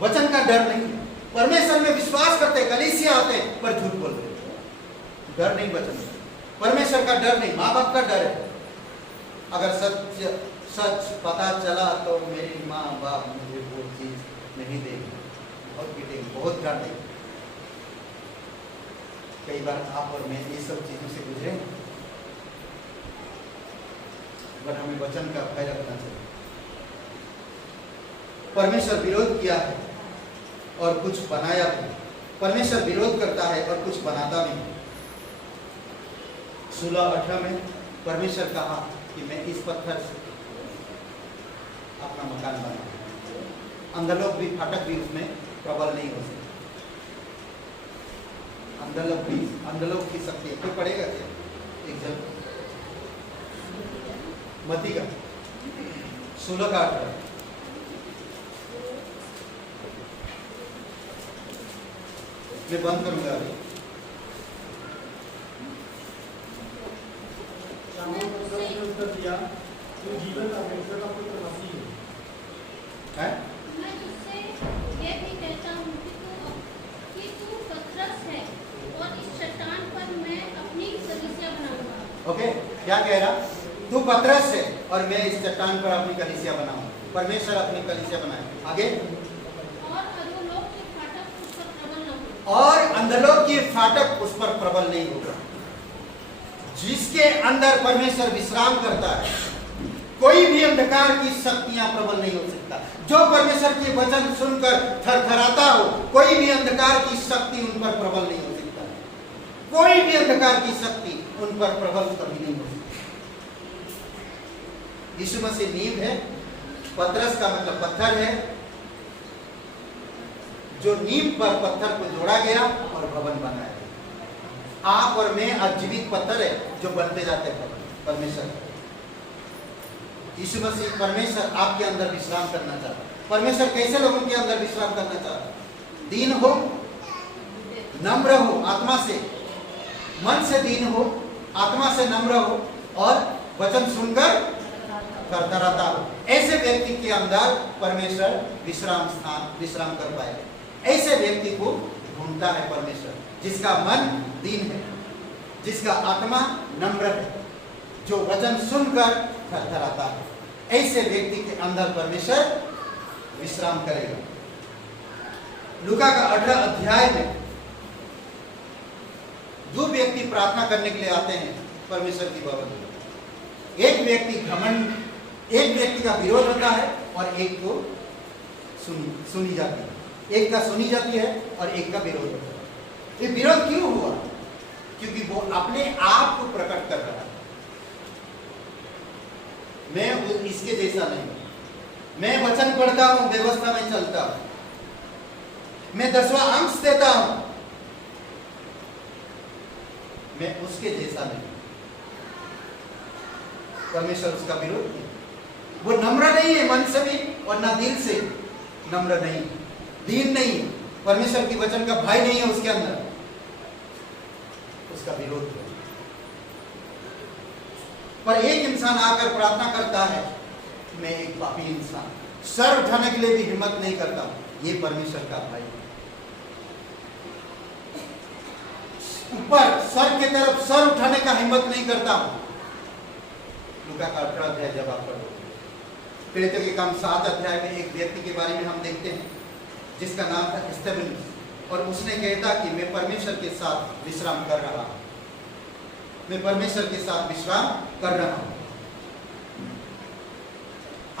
वचन का डर नहीं। परमेश्वर में विश्वास करते, कलीसिया आते, पर झूठ बोलते। डर नहीं वचन, परमेश्वर का डर नहीं, माँ बाप का डर है। अगर सच पता चला तो मेरी माँ बाप मुझे वो चीज नहीं देगी, बहुत पीटेंगे, बहुत डांटेंगे। कई बार आप और मैं ये सब चीजों से गुजरे, पर हमें वचन का भय रखना चाहिए। परमेश्वर विरोध किया है और कुछ बनाया भी। परमेश्वर विरोध करता है और कुछ बनाता भी। 16:18 में परमेश्वर कहा कि मैं इस पत्थर से अपना मकान बना, अंधलोक भी, फाटक भी उसमें प्रबल नहीं हो सकता। अंधलोक की शक्ति कोई पड़ेगा क्या? एक जन मती का 16:18 मैं बंद करूंगा अभी। मैं तुझसे उत्तर दिया तू जीवन का परमेश्वर का पुत्र मसीह है। है? मैं तुझसे ये भी कहता हूँ कि तू पथरस है और इस चट्टान पर मैं अपनी कलीसिया बनाऊंगा। ओके, क्या कह रहा? तू पतरस है और मैं इस चट्टान पर अपनी कलीसिया बनाऊं। परमेश्वर अपनी कलीसिया बनाए। आगे, और अधोलोक के फाटक उस पर प्रबल न हो। और अंधलोक की फाटक उस पर प्रबल नहीं होगा। जिसके अंदर परमेश्वर विश्राम करता है, कोई भी अंधकार की शक्तियां प्रबल नहीं हो सकता। जो परमेश्वर के वचन सुनकर थरथराता हो, कोई भी अंधकार की शक्ति उन पर प्रबल नहीं हो सकता। कोई भी अंधकार की शक्ति उन पर प्रबल कभी नहीं हो सकती। यीशु मसीह नींव है, पतरस का मतलब पत्थर है, जो नींव पर पत्थर को जोड़ा गया और भवन बनाया गया। आप और मैं आज जीवित पत्थर है जो बनते जाते हैं भवन। परमेश्वर, यीशु मसीह परमेश्वर आपके अंदर विश्राम करना चाहता है। परमेश्वर कैसे लोगों के अंदर विश्राम करना चाहता है? दीन हो, नम्र हो, आत्मा से, मन से दीन हो, आत्मा से नम्र हो और वचन सुनकर थरथराता हो। ऐसे व्यक्ति के अंदर परमेश्वर विश्राम कर पाएगा। ऐसे व्यक्ति को ढूंढता है परमेश्वर, जिसका मन दीन है, जिसका आत्मा नम्र है, जो वचन सुनकर थरथराता है। ऐसे व्यक्ति के अंदर परमेश्वर विश्राम करेगा। लूका का 18 अध्याय में दो व्यक्ति प्रार्थना करने के लिए आते हैं परमेश्वर की भवन में। एक व्यक्ति घमंड, एक व्यक्ति का विरोध होता है और एक को सुनी जाती है। एक का सुनी जाती है और एक का विरोध होता है। ये विरोध क्यों हुआ? क्योंकि वो अपने आप को प्रकट कर रहा है। मैं इसके जैसा नहीं हूं, मैं वचन पढ़ता हूं, व्यवस्था में चलता हूं, मैं 10वां अंश देता हूं, मैं उसके जैसा नहीं। परमेश्वर उसका विरोध किया। वो नम्र नहीं है मन से भी और ना दिल से नम्र नहीं, दीन नहीं, परमेश्वर की वचन का भाई नहीं है उसके अंदर, उसका विरोध किया। पर एक इंसान आकर प्रार्थना करता है, मैं एक पापी इंसान, सर उठाने के लिए भी हिम्मत नहीं करता, ये परमेश्वर का भाई है। ऊपर सर की तरफ सर उठाने का हिम्मत नहीं करता हूं। लूका का 18 अध्याय जब आप पढ़ो, प्रेरितों के काम 7 अध्याय में एक व्यक्ति के बारे में हम देखते हैं जिसका नाम था स्तेफनुस, और उसने कहता कि मैं परमेश्वर के साथ विश्राम कर रहा हूं, मैं परमेश्वर के साथ विश्राम कर रहा हूं।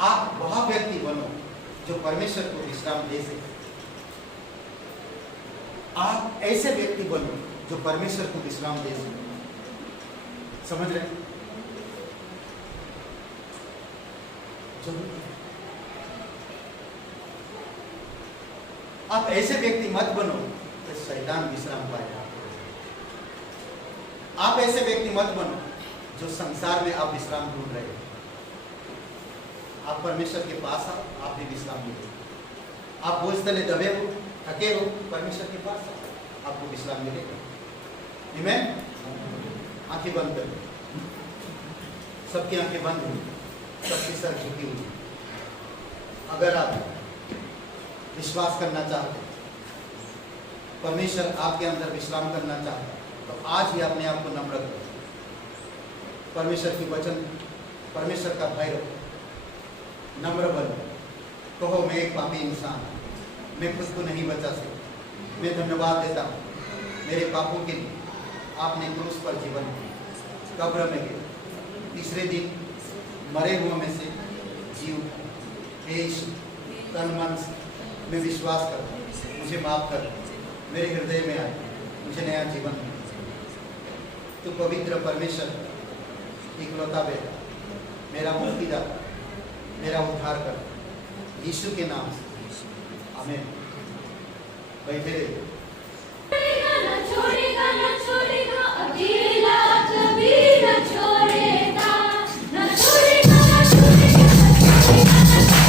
आप वह व्यक्ति बनो जो परमेश्वर को विश्राम दे सके। आप ऐसे व्यक्ति बनो जो परमेश्वर को विश्राम दे सके। समझ रहे? आप ऐसे व्यक्ति मत बनो तो शैतान विश्राम पाएगा। आप ऐसे व्यक्ति मत बनो जो संसार में आप विश्राम ढूंढ रहे हो। आप परमेश्वर के पास आओ, आप भी विश्राम मिलेगा। आप बोझ तले दबे हो, थके हो, परमेश्वर के पास आओ, आपको विश्राम मिलेगा। आमीन। आंखें बंद करो, सबकी आंखें बंद हुई, सबकी सर झुकी हुई। अगर आप विश्वास करना चाहते, परमेश्वर आपके अंदर विश्राम करना चाहते, तो आज ही अपने आप को नम्र करो, परमेश्वर की वचन, परमेश्वर का भय रखो, नम्र बनो, कहो मैं एक पापी इंसान, मैं खुद को नहीं बचा सकता, मैं धन्यवाद देता हूँ मेरे पापों के लिए आपने क्रूस पर जीवन दिया, कब्र में गए, तीसरे दिन मरे हुए में से जी उठा। हे यीशु, तन मन से मैं विश्वास करता हूँ, मुझे माफ कर, मेरे हृदय में आए, मुझे नया जीवन दे। तू पवित्र परमेश्वर, इकलौता बेटा, मेरा मुक्तिदाता, मेरा उद्धार कर, यीशु के नाम से, आमीन। बैठे रहिए। छोड़ेगा न छोड़ेगा, अकेला कभी न छोड़ेगा, न छोड़ेगा न छोड़ेगा, न छोड़ेगा।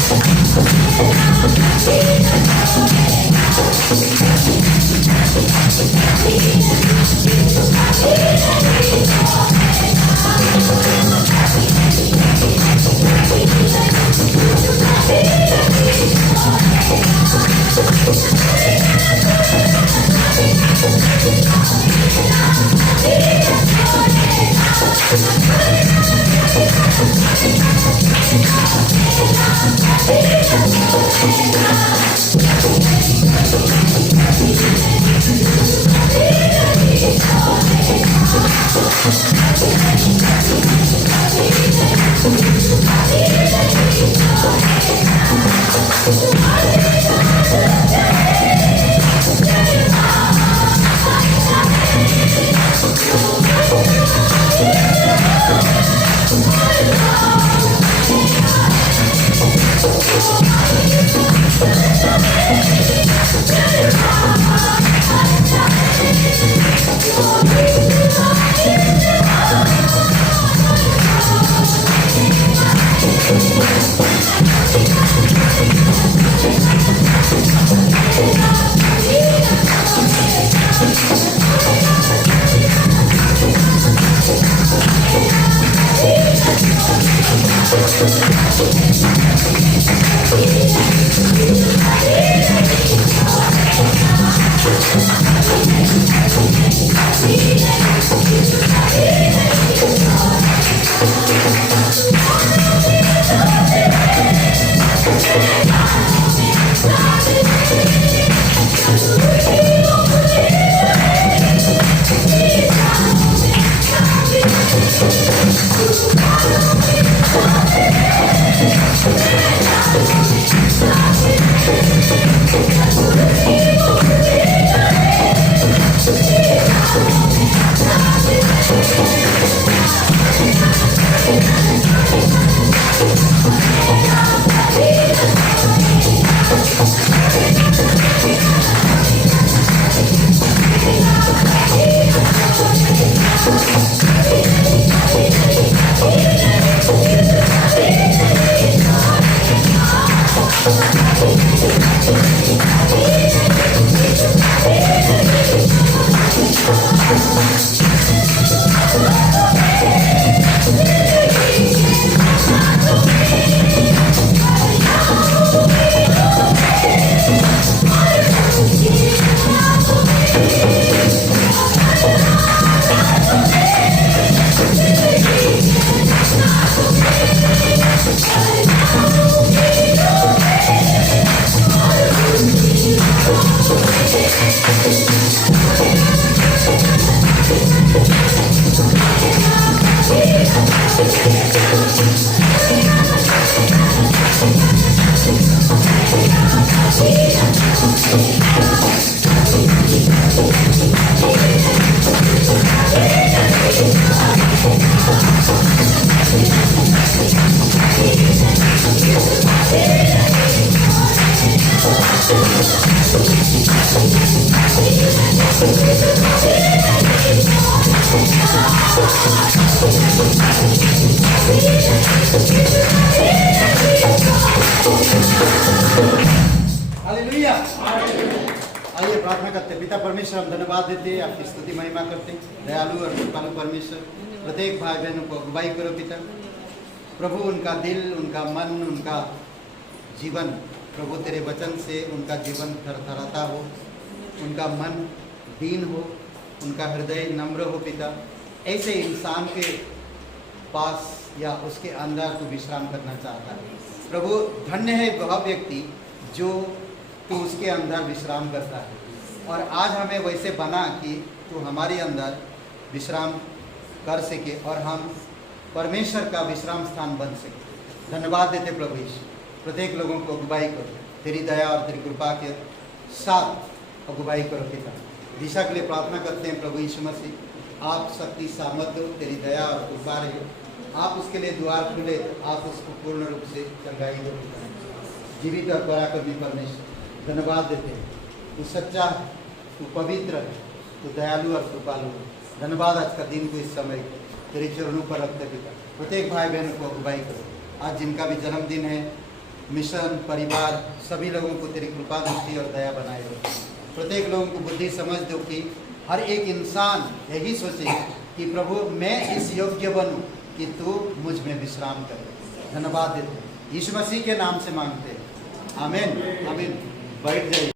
हालेलुया। आइए प्रार्थना करते हैं। पिता परमेश्वर, हम धन्यवाद देते हैं, आपकी स्तुति महिमा करते हैं। दयालु और कृपालु परमेश्वर, प्रत्येक भाई बहनों को अगुवाई करो पिता प्रभु। उनका दिल, उनका मन, उनका जीवन प्रभु तेरे वचन से उनका जीवन थरथराता हो, उनका मन दीन हो, उनका हृदय नम्र हो पिता। ऐसे इंसान के पास या उसके अंदर तू विश्राम करना चाहता है प्रभु। धन्य है वह व्यक्ति जो तू उसके अंदर विश्राम करता है। और आज हमें वैसे बना कि तू हमारे अंदर विश्राम कर सके और हम परमेश्वर का विश्राम स्थान बन सके। धन्यवाद देते प्रभु यीशु। प्रत्येक लोगों को अगुवाई करो, तेरी दया और तेरी कृपा के साथ अगुवाई करो पिता। दिशा के लिए प्रार्थना करते हैं प्रभु यीशु मसीह। आप शक्ति सामर्थ्य, तेरी दया और कृपा रहे। आप उसके लिए द्वार खुले, आप उसको पूर्ण रूप से चंगाई दो पिता। जीवित और पराक्रमी परमेश्वर, धन्यवाद देते हैं। तू सच्चा है, तू पवित्र है, तू दयालु और कृपालु है। धन्यवाद आज का दिन को इस समय तेरे चरणों पर रखते पिता। प्रत्येक भाई बहनों को अगुवाई करो। आज जिनका भी जन्मदिन है, मिशन, परिवार, सभी लोगों को तेरी कृपा दृष्टि और दया बनाए रहो। प्रत्येक लोगों को बुद्धि समझ दो कि हर एक इंसान यही सोचे कि प्रभु मैं इस योग्य बनूं कि तू मुझ में विश्राम करे। धन्यवाद देते हैं, यीशु मसीह के नाम से मांगते हैं, आमीन आमीन। बैठ जाइए।